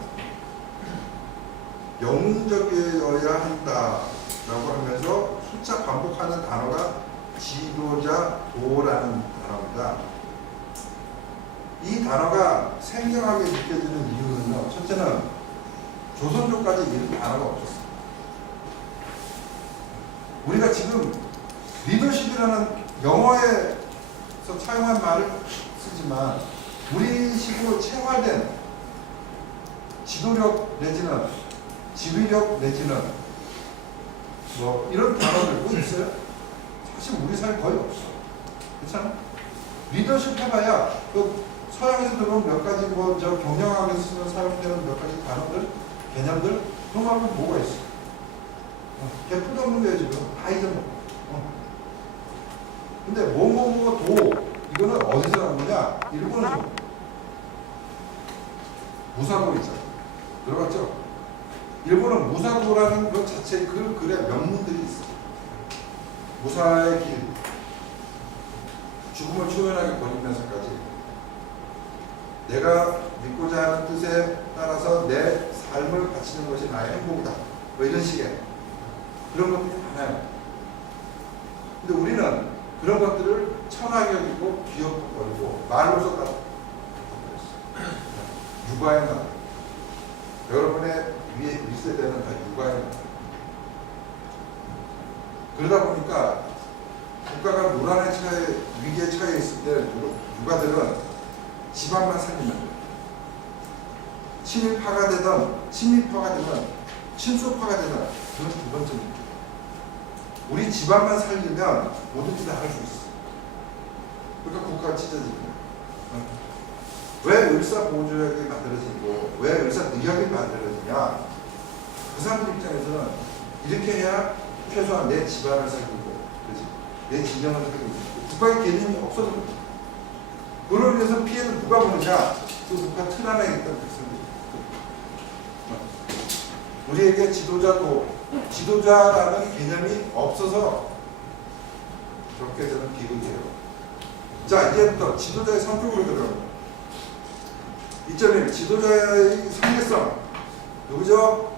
영웅적이어야 한다라고 하면서 수차 반복하는 단어가 지도자도라는 단어입니다. 이 단어가 생경하게 느껴지는 이유는요. 첫째는 조선조까지 이런 단어가 없었어요. 우리가 지금 리더십이라는 영어에서 사용한 말을 쓰지만 우리식으로 체화된 지도력 내지는 지휘력 내지는 뭐 이런 단어들 뭐 있어요? 사실 우리 사회 거의 없어. 그렇잖아? 리더십 해봐야 그 서양에서 들어온 몇 가지 뭐 저 경영학에서 쓰는 사용되는 몇 가지 단어들, 개념들 그런 거 하면 뭐가 있어? 개뿔도 없는 거예요 지금. 다 잊어먹고. 근데 도 이거는 어디서 나온 거냐? 일본에서 무사도 있잖아. 들어봤죠? 일본은 무사도라는 것 자체의 그 글에 명문들이 있어. 무사의 길, 죽음을 초연하게 버리면서까지 내가 믿고자 하는 뜻에 따라서 내 삶을 바치는 것이 나의 행복이다. 뭐 이런 식의 그런 것들이 많아요. 근데 우리는 그런 것들을 천하게 여기고 귀엽고 버리고 말로서 다 육아의 나라. 여러분의 위에 윗세대는 다 육아의 나라. 그러다 보니까 국가가 노란의 위기에 처해 있을 때 육아들은 지방만 살리면 돼요. 친일파가 되든 친미파가 되든 친소파가 되잖아. 그건 두 번째 문제. 우리 집안만 살리면 뭐든지 다 할 수 있어. 그러니까 국가가 찢어지는 거야. 왜 의사보조약이 만들어지고 왜 의사능력이 만들어지냐? 그 사람들 입장에서는 이렇게 해야 최소한 내 집안을 살리고, 그렇지? 내 진영을 살리고, 국가의 개념이 없어져. 그로 인해서 피해는 누가 보느냐? 그 국가 틀 안에 있던 백성들. 우리에게 지도자라는 개념이 없어서 그렇게 되는 비극이에요. 자, 이제부터 지도자의 성격으로 들어갑니다. 2.1 지도자의 상대성 누구죠?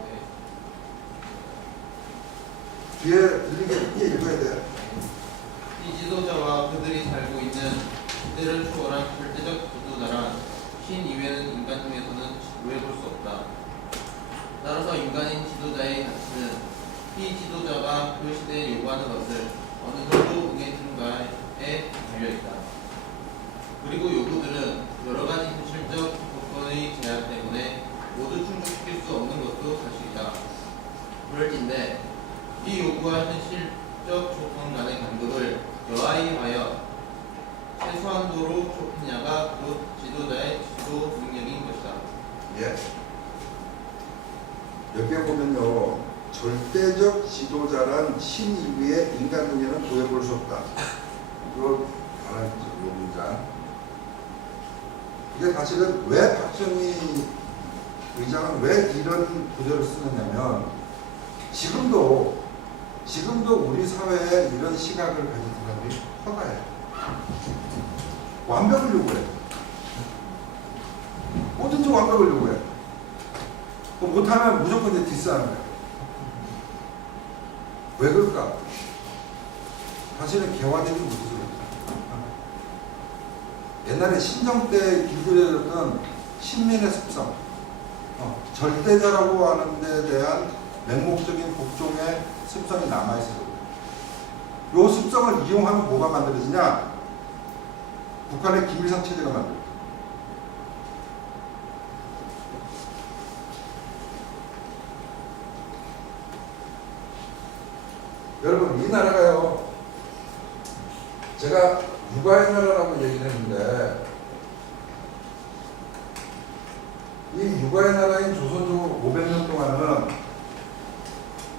뒤에 들리게 크게 읽어야 돼요. 이 지도자와 그들이 살고 있는 시대를 초월한 절대적 지도자란 신 이외는 인간 중에서는 구해볼 수 없다. 따라서 인간인 지도자의 가치는 피지도자가 그 시대에 요구하는 것을 어느 정도 응해주는가에 달려있다. 그리고 요구들은 여러 가지 현실적 조건의 제약 때문에 모두 충족시킬 수 없는 것도 사실이다. 그럴진데 이 요구와 현실적 조건 간의 간극을 여하이하여 최소한도로 좁히냐가 곧 지도자의 지도 능력인 것이다. 예. 여기에 보면요, 절대적 지도자란 신 이후에 인간 능력은 구해볼 수 없다. 이거 하나죠, 이 문장. 이게 사실은 왜 박정희 의장은 왜 이런 구절을 쓰느냐면 지금도 우리 사회에 이런 시각을 가진 사람들이 허가해. 완벽을 요구해. 뭐든지 완벽을 요구해. 못하면 무조건 이제 디스하는 거야. 왜 그럴까? 사실은 개화되지 못해서 그렇다. 옛날에 신정 때 길들여졌던 신민의 습성, 절대자라고 하는 데 대한 맹목적인 복종의 습성이 남아있어요. 이 습성을 이용하면 뭐가 만들어지냐? 북한의 김일성 체제가 만들어져. 여러분, 이 나라가요, 제가 육아의 나라라고 얘기를 했는데, 이 육아의 나라인 조선조 500년 동안은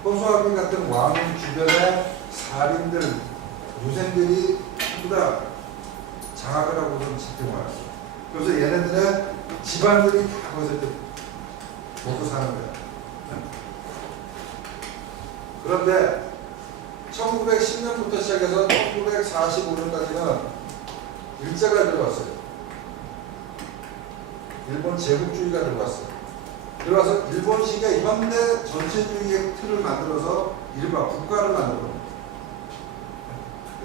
허수아비 같은 왕 주변의 살인들, 유생들이 전부 다 장악을 하고선 지탱을 왔어요. 그래서 얘네들의 집안들이 다 거기서 먹고 사는 거야. 그런데 1910년부터 시작해서 1945년까지는 일제가 들어왔어요. 일본 제국주의가 들어왔어요. 들어와서 일본식의 현대 전체주의의 틀을 만들어서 일반 국가를 만들어요.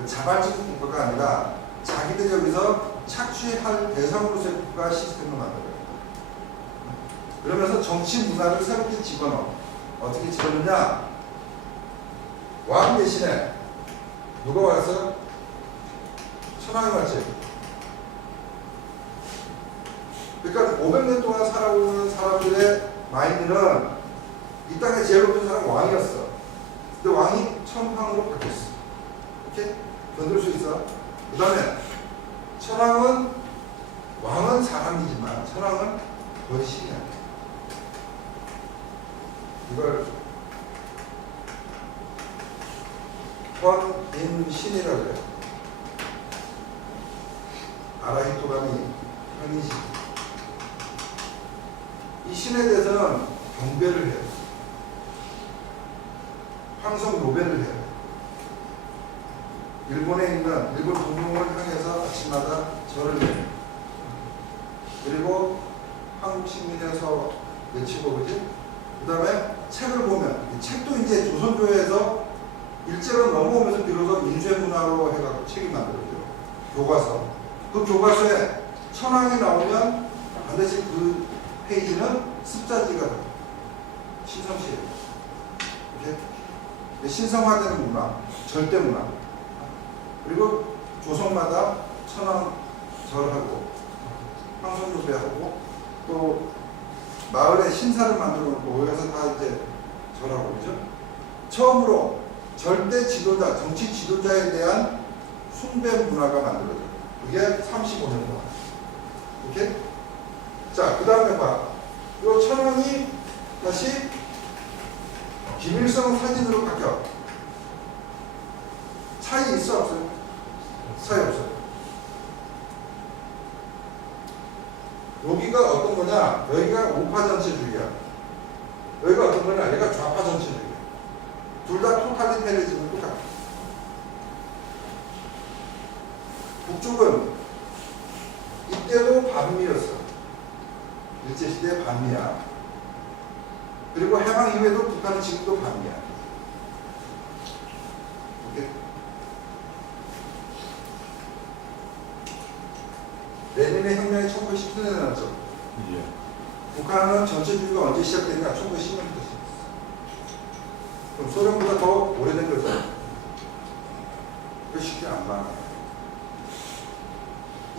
자발적 국가가 아니라 자기들이 여기서 착취할 대상으로서의 국가 시스템을 만들어요. 그러면서 정치 문화를 새롭게 집어넣어. 어떻게 집어넣냐? 왕 대신에 누가 와서 천황이 왔지. 그러니까 500년 동안 살아오는 사람들의 마인드는 이 땅에 제일 높은 사람은 왕이었어. 근데 왕이 천황으로 바뀌었어. 이렇게 건들 수 있어. 그 다음에 왕은 사람이지만 천황은 거의 신이야. 이걸 헌인신이라고 해요. 아라히토라니 현인신. 이 신에 대해서는 경배를 해요. 황성 노배를 해요. 일본에 있는 일본 동맹을 향해서 아침마다 절을 해요. 그리고 한국 식민에서 외치고, 그지? 그 다음에 책을 보면, 이 책도 이제 조선교회에서 일제가 넘어오면서 비로소 인쇄문화로 해가지고 책이 만들어져요. 교과서. 그 교과서에 천황이 나오면 반드시 그 페이지는 습자지가 신성시예요. 이렇게 신성화되는 문화, 절대 문화. 그리고 조선마다 천황 절하고 황성유배하고 또 마을에 신사를 만들어 놓고 여기서 다 이제 저라고 그러죠. 처음으로 절대 지도자, 정치 지도자에 대한 숭배 문화가 만들어져요. 그게 35년 동안. 오케이? 자, 그 다음에 봐. 요 천황이 다시 김일성 사진으로 바뀌어. 차이 있어 없어요? 차이 없어요. 여기가 어떤 거냐? 여기가 우파 전체주의야. 여기가 어떤 거냐? 얘가 좌파 전체주의야. 둘 다 토탈리테리즘은 똑같아. 북쪽은 이때도 반미였어. 일제시대 반미야. 그리고 해방 이후에도 북한은 지금도 반미야. 오케이? 레닌의 혁명이 1910년에 나왔죠. 예. 북한은 전체주의가 언제 시작됐냐? 1910년부터 시작됐어. 그럼 소련보다 더 오래된 거죠. 그 쉽게 안 봐.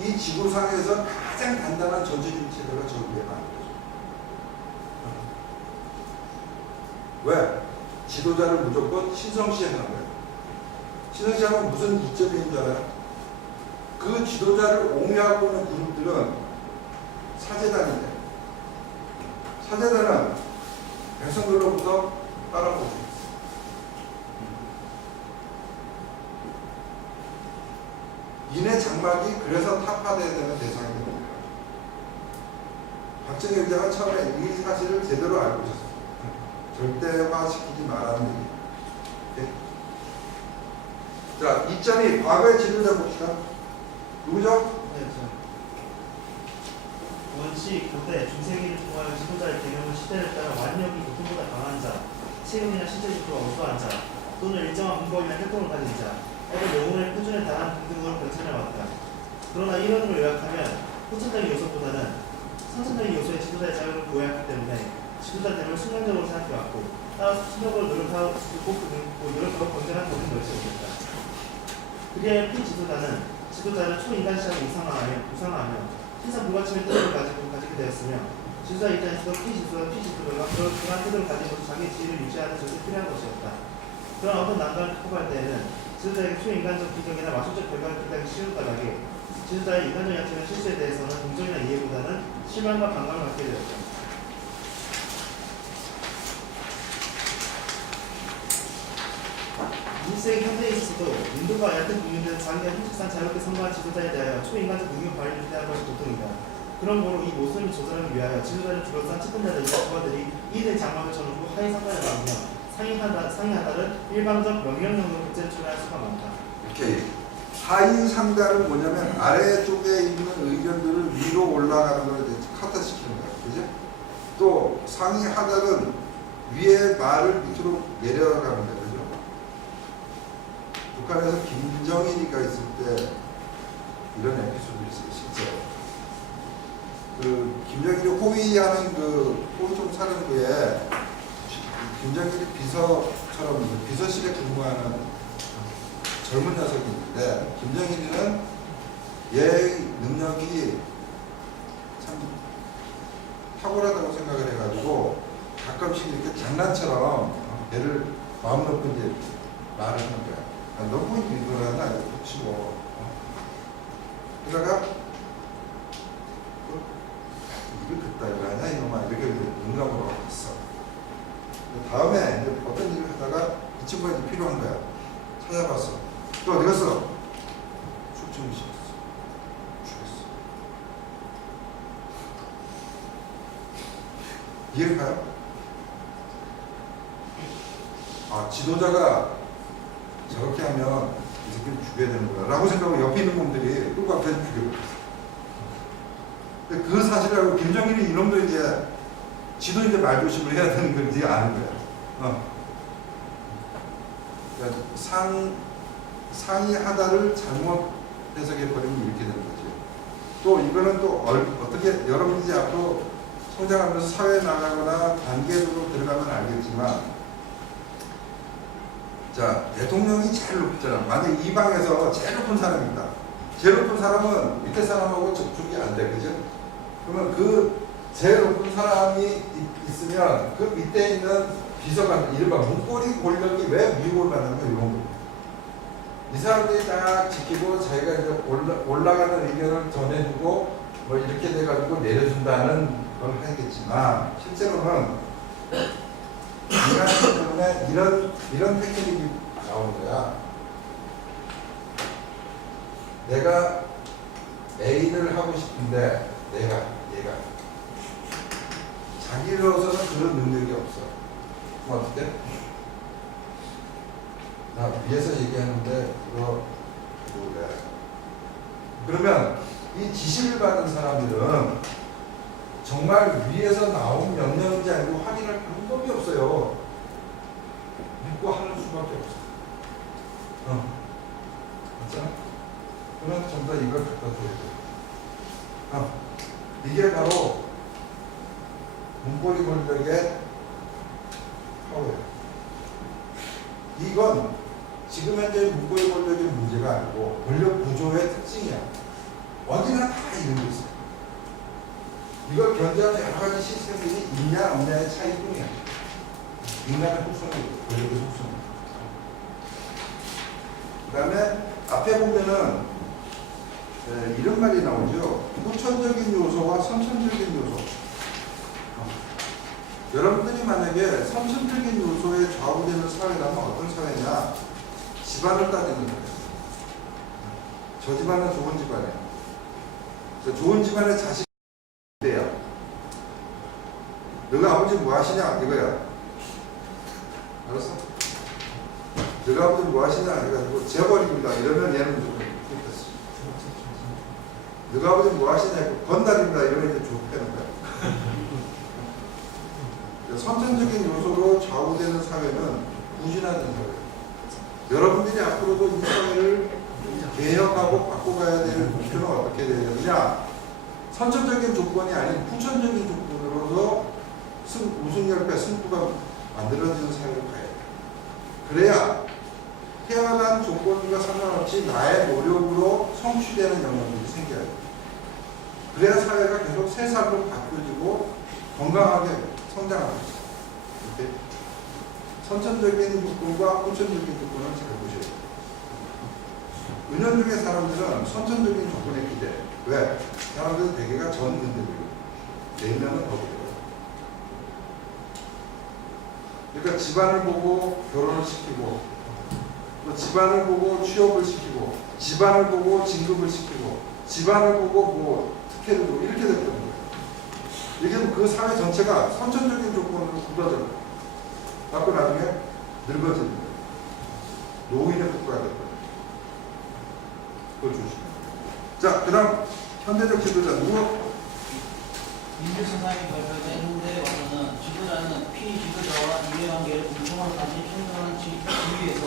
이 지구상에서 가장 단단한 전체주의 체제가 저 위에 만들어져. 왜? 지도자를 무조건 신성시하는 거예요. 신성시하면 무슨 이점이 있는 줄 알아요? 그 지도자를 옹호하고 있는 그룹들은 사제단인데, 사제단은 백성들로부터 따라보죠. 이내 장막이 그래서 타파돼야 되는 대상이 됩니다. 박정희 의장은 처음에 이 사실을 제대로 알고 있었어요. 절대화시키지 말라는 얘기. 오케이? 자, 2점이 과거의 지도자 봅시다. 누구죠? 네, 원시 고대 중세기를 통하여 지도자의 개념은 시대에 따라 완력이 보통보다 강한 자, 체형이나 신체적으로 어수한 자, 또는 일정한 문법이나 활동을 가진 자, 또는 영혼의 표준에 달한 등등으로 변천해 왔다. 그러나 이론으로 요약하면 후천적인 요소보다는 선천적인 요소의 지도자의 자유를 부여했기 때문에 지도자됨을 숙명적으로 생각해왔고, 따라서 수적으로 노력하고 건전한 것은 멀지 못했다. 그리하여 피지도자는 지도자를 초인간시하고 우상화하며 신선 불가침의 뜻을 가지게 되었으며, 지도자 입장에서도 피지도자가 그러한 뜻을 가지고 자기 지위를 유지하는 것이 필요한 것이었다. 그런 어떤 난관을 극복할 때에는 지도자에게 초인간적 기적이나 마술적 결과를 기대하기 쉬운 까닭에 지도자의 인간적 양측의 실수에 대해서는 동정이나 이해보다는 실망과 반감을 갖게 되었다. 20세기 현대에 있어서도 민주가 얕은 국민들은 자기가 형식상 자유롭게 선거한 지도자에 대하여 초인간적 능력 발휘를 기대하는 것이 보통이다. 그런 거로 이 모순을 조절하기 위하여 지도자를 둘러싼 측근자들과 부하들이 이들 장막을 쳐놓고 하위 상관을 나누며 상이하다를 일방적 명령형으로 국제를 초래할 수가 많다. 오케이. 하위 상단은 뭐냐면 아래쪽에 있는 의견들을 위로 올라가는 걸 카타시키는 거야. 그죠? 또 상위 하단은 위에 말을 밑으로 내려가는 거야. 그죠? 북한에서 김정일이가 있을 때 이런 에피소드가 있어요. 실제. 그 김정일이 호위하는 그 호위총 사령부에 김정일이 비서처럼 비서실에 근무하는 젊은 녀석이 있는데, 김정일이는 얘 능력이 참 탁월하다고 생각을 해가지고 가끔씩 이렇게 장난처럼 얘를 마음 놓고 이제 말을 하는 거야. 너무 이거라나 혹시 뭐 그러다가 이걸 그따위로 하냐 이놈아 이렇게 농담으로 갔어. 다음에 이제 어떤 일을 하다가 이 친구가 이제 필요한 거야. 찾아봤어. 또 어디 갔어? 출중이 시켰어. 죽였어. 이해가요? 아, 지도자가 저렇게 하면 이 새끼를 죽여야 되는 거야 라고 생각하고 옆에 있는 놈들이 끌고 앞에서 죽여버렸어. 근데 그 사실을 알고 김정일이 이놈도 이제 지도 이제 말조심을 해야 되는 건지 아는 거야. 그러니까 상위 하다를 잘못 해석해버리면 이렇게 되는 거지. 또 이거는 또 어떻게 여러분들이 앞으로 성장하면서 사회에 나가거나 단계로 들어가면 알겠지만, 자, 대통령이 제일 높잖아. 만약 이 방에서 제일 높은 사람이 있다. 제일 높은 사람은 밑에 사람하고 접촉이 안 돼. 그죠? 그러면 그 제일 높은 사람이 있으면 그 밑에 있는 비서관, 이른바 문고리 권력이 왜 미움을 받는 거 이런 거. 이 사람들이 딱 지키고 자기가 이제 올라가는 의견을 전해주고 뭐 이렇게 돼가지고 내려준다는 걸 하겠지만 실제로는 인간이기 때문에 이런 테크닉이 나오는 거야. 내가 A를 하고 싶은데 얘가 자기로서는 그런 능력이 없어. 그럼 어떻게? 나 위에서 얘기하는데 이거 뭐래? 그러면 이 지시를 받은 사람들은 정말 위에서 나온 명령인지 알고 확인할 방법이 없어요. 믿고 하는 수밖에 없어. 맞잖아? 그러면 전부 다 이걸 갖다 줘야 돼. 이게 바로 문고리 권력의 파워예요. 이건 지금 현재 문고리 권력의 문제가 아니고 권력 구조의 특징이야. 어디나 다 이런 게 있어요. 이걸 견제하는 여러 가지 시스템들이 있냐 없냐의 차이뿐이야. 인간의 속성이고 권력의 속성. 그 다음에 앞에 보면은 이런 말이 나오죠. 후천적인 요소와 선천적인 요소. 여러분들이 만약에 선천적인 요소에 좌우되는 사회라면 어떤 사회냐? 집안을 따지는 거예요. 저 집안은 좋은 집안이에요. 좋은 집안의 자식이 돼요. 너가 아버지 뭐 하시냐? 이거야. 알았어? 너가 아버지 뭐 하시냐? 해가지고 재벌입니다. 이러면 얘는 무조건 좋겠어. 너가 아버지 뭐 하시냐? 건달입니다. 이러면 이제 좋다는 거야. 선천적인 요소로 좌우되는 사회는 부진하는 사회예요. 여러분들이 앞으로도 이 사회를 개혁하고 바꿔가야 될 목표는 어떻게 되느냐? 선천적인 조건이 아닌 후천적인 조건으로서 우승열패 승부가 만들어지는 사회로 가야 돼요. 그래야 태어난 조건과 상관없이 나의 노력으로 성취되는 영역들이 생겨야 돼요. 그래야 사회가 계속 새살로 바뀌어지고 건강하게 성장하고 있어요. 이렇게 선천적인 조건과 후천적인 조건을 잘 보셔야 돼요. 은연중에 사람들은 선천적인 조건에 기대. 왜? 사람들은 대개가 전근대적이에요. 내면은 더 그래요. 그러니까 집안을 보고 결혼을 시키고, 또 집안을 보고 취업을 시키고, 집안을 보고 진급을 시키고, 집안을 보고 뭐 특혜를 주고 이렇게 됐던 거예요. 이게 그 사회 전체가 선천적인 조건으로 굳어져요. 갖고 나중에 늙어지는 거예요. 노인의 국가가 될 거예요. 그걸 조심해요. 자, 그 다음 현대적 지도자 누구? 민주사상이 발표된 현대에 와서는 지도자는 피지도자와 이해관계를 공통으로 가진 평등한 지위에서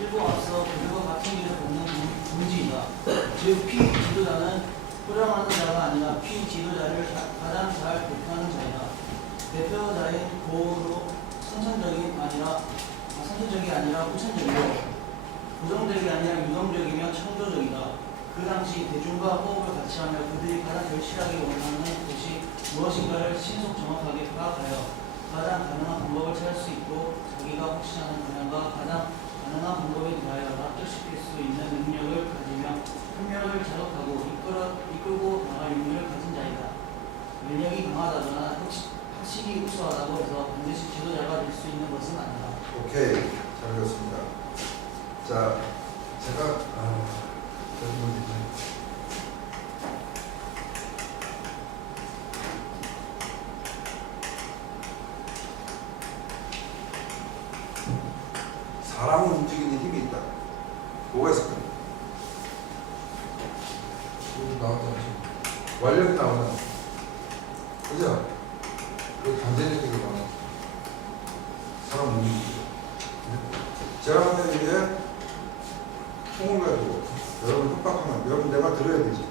일부 앞서 그들과 같은 길을 걷는 군지이다. 즉 피지도자는 호령하는 자가 아니라 피지도자를 가장 잘 대표하는 자이다. 대표자인 고로 선천적이 아니라 후천적이고 고정적이 아니라 유동적이며 창조적이다. 그 당시 대중과 호흡을 같이 하며 그들이 가장 절실하게 원하는 것이 무엇인가를 신속 정확하게 파악하여 가장 가능한 방법을 찾을 수 있고 자기가 확신하는 방향과 가장 가능한 방법에 대하여 납득시킬 수 있는 능력을 가지며 협력을 자극하고 이끌고 나갈 능력을 가진 자이다. 능력이 강하다거나 학식이 우수하다고 해서 반드시 지도자가 될 수 있는 것은 아니다. 오케이. 잘 읽었습니다. 자, 제가 사람을 움직이는 힘이 있다. 뭐가 있을까요? 여기 나왔잖아 지금. 완력이 나오는. 그죠? 그 강제력이 많아. 사람 움직이죠. 제가 만약에 총을 가지고 여러분 협박하면 여러분 내가 들어야 되지.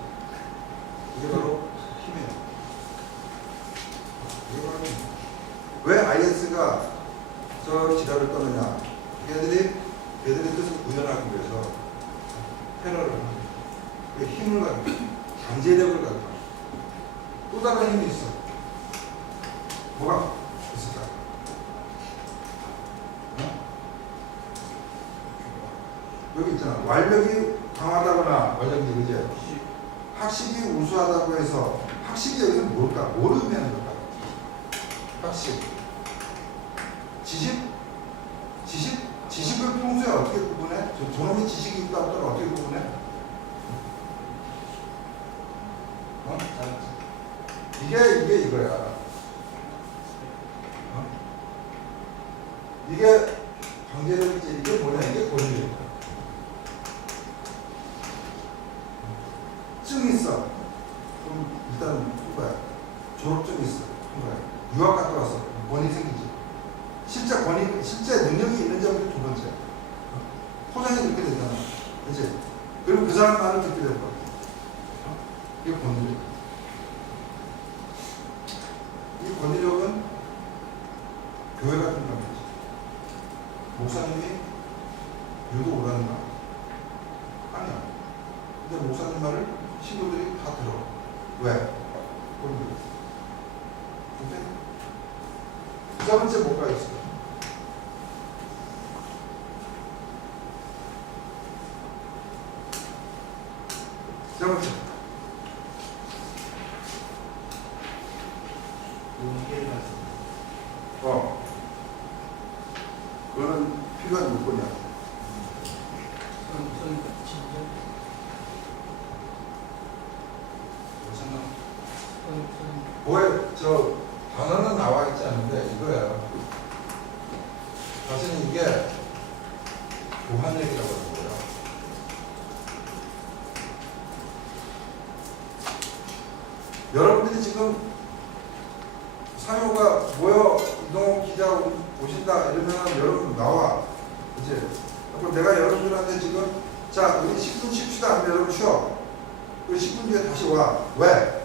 이게 바로 힘이에요. 이게 바로 힘이에요. 왜 IS가 저 지라를 떠느냐? 걔들의 뜻을 구현하기 위해서 테러를 하는 거예요. 그 힘을 가지고 강제력을 가지고 또 다른 힘이 있어. 뭐가 있을까? 여기 있잖아. 완력이 강하다거나 완력이 그지? 학식이 우수하다고 해서 학식이 여기서 뭘까? 뭘 의미하는 걸까? 학식. 지식을 평소에 어떻게 구분해? 저놈의 지식이 있다고 하면 어떻게 구분해? 어? 이게 이거야. 어? 이게 경제력이지. 이게 뭐냐? 이게 권위력이야. 증 있어. 그럼 일단 통과야. 졸업증 있어. 통과야. 유학 갔다 왔어. 권위 생기지. 실제 능력이 있는 점이 두 번째. 포장이 이렇게 되잖아. 그치? 그리고 그 사람 말을 듣게 될 거야. 이게 권위력. 이 권위력은 교회가 준 겁니다. 목사님이 유도 오라는 말 아니야. 근데 목사님 말을 신도들이 다 들어. 왜? 권위력. 오케이? 두 번째 뭐가 있어? 세 번째. 용기를 가지고. 그거는 필요한 요건이야. 뭐에 저 단어는 나와 있지 않은데 이거야. 사실은 이게 교환력이라고 하는 거예요. 여러분들이 지금 상효가 모여 이동욱 기자 오신다 이러면 여러분 나와. 그치? 그럼 내가 여러분들한테 지금 자 우리 10분 쉽시다 하면 여러분 쉬어. 그 10분 뒤에 다시 와. 왜?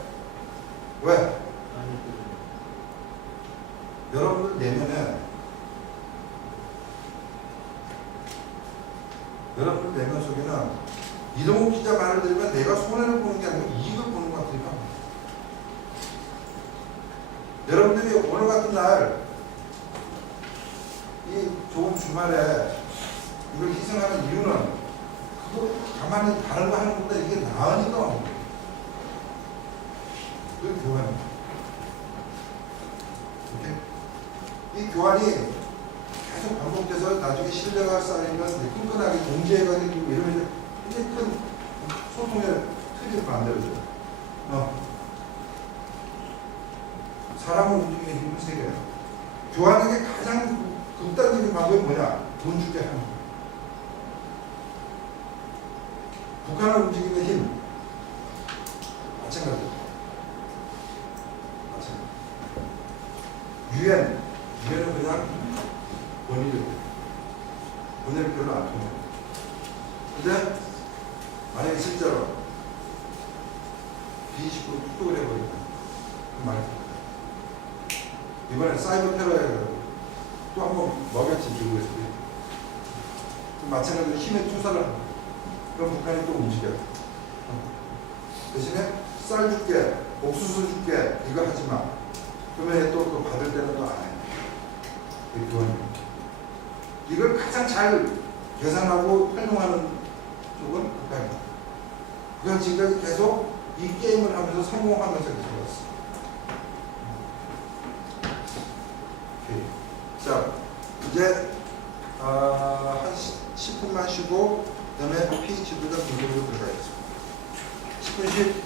여러분들 내면 속에는 이동욱 기자 말을 들으면 내가 손해를 보는 게 아니고 이익을 보는 것 같으니까 여러분들이 오늘 같은 날 이 좋은 주말에 이걸 희생하는 이유는 그거 가만히 다른 거 하는 것보다 이게 나으니까 그게 교환입니다. 이 교환이 계속 반복돼서 나중에 신뢰가 쌓이면 끈끈하게 동지애가 생기고 이러면 이제 큰 소통의 틀이 만들어져요. 사람을 움직이는 힘은 세 개예요. 교환에게 가장 극단적인 방법이 뭐냐? 돈 주게 하는 거예요. 북한을 움직이는 힘 마찬가지예요. 유엔은 그냥 권위력 별로 안 통해요. 근데 만약에 실제로 B29 툭툭을 해버린다. 그 말이야. 이번에 사이버 테러에 또 한 번 먹였지 미국에서. 마찬가지로 힘의 투사를 합니다. 그럼 북한이 또 움직여요. 대신에 쌀 줄게, 옥수수 줄게 이거 하지 마. 그러면 또 받을 때는 또 안 해. 이걸 가장 잘 계산하고 활용하는 쪽은 북한입니다. 그건 지금까지 계속 이 게임을 하면서 성공하면서 계속 왔어. 자, 이제 한 10분만 쉬고 그 다음에 PHD가 본격으로 들어가겠습니다. 10분 씩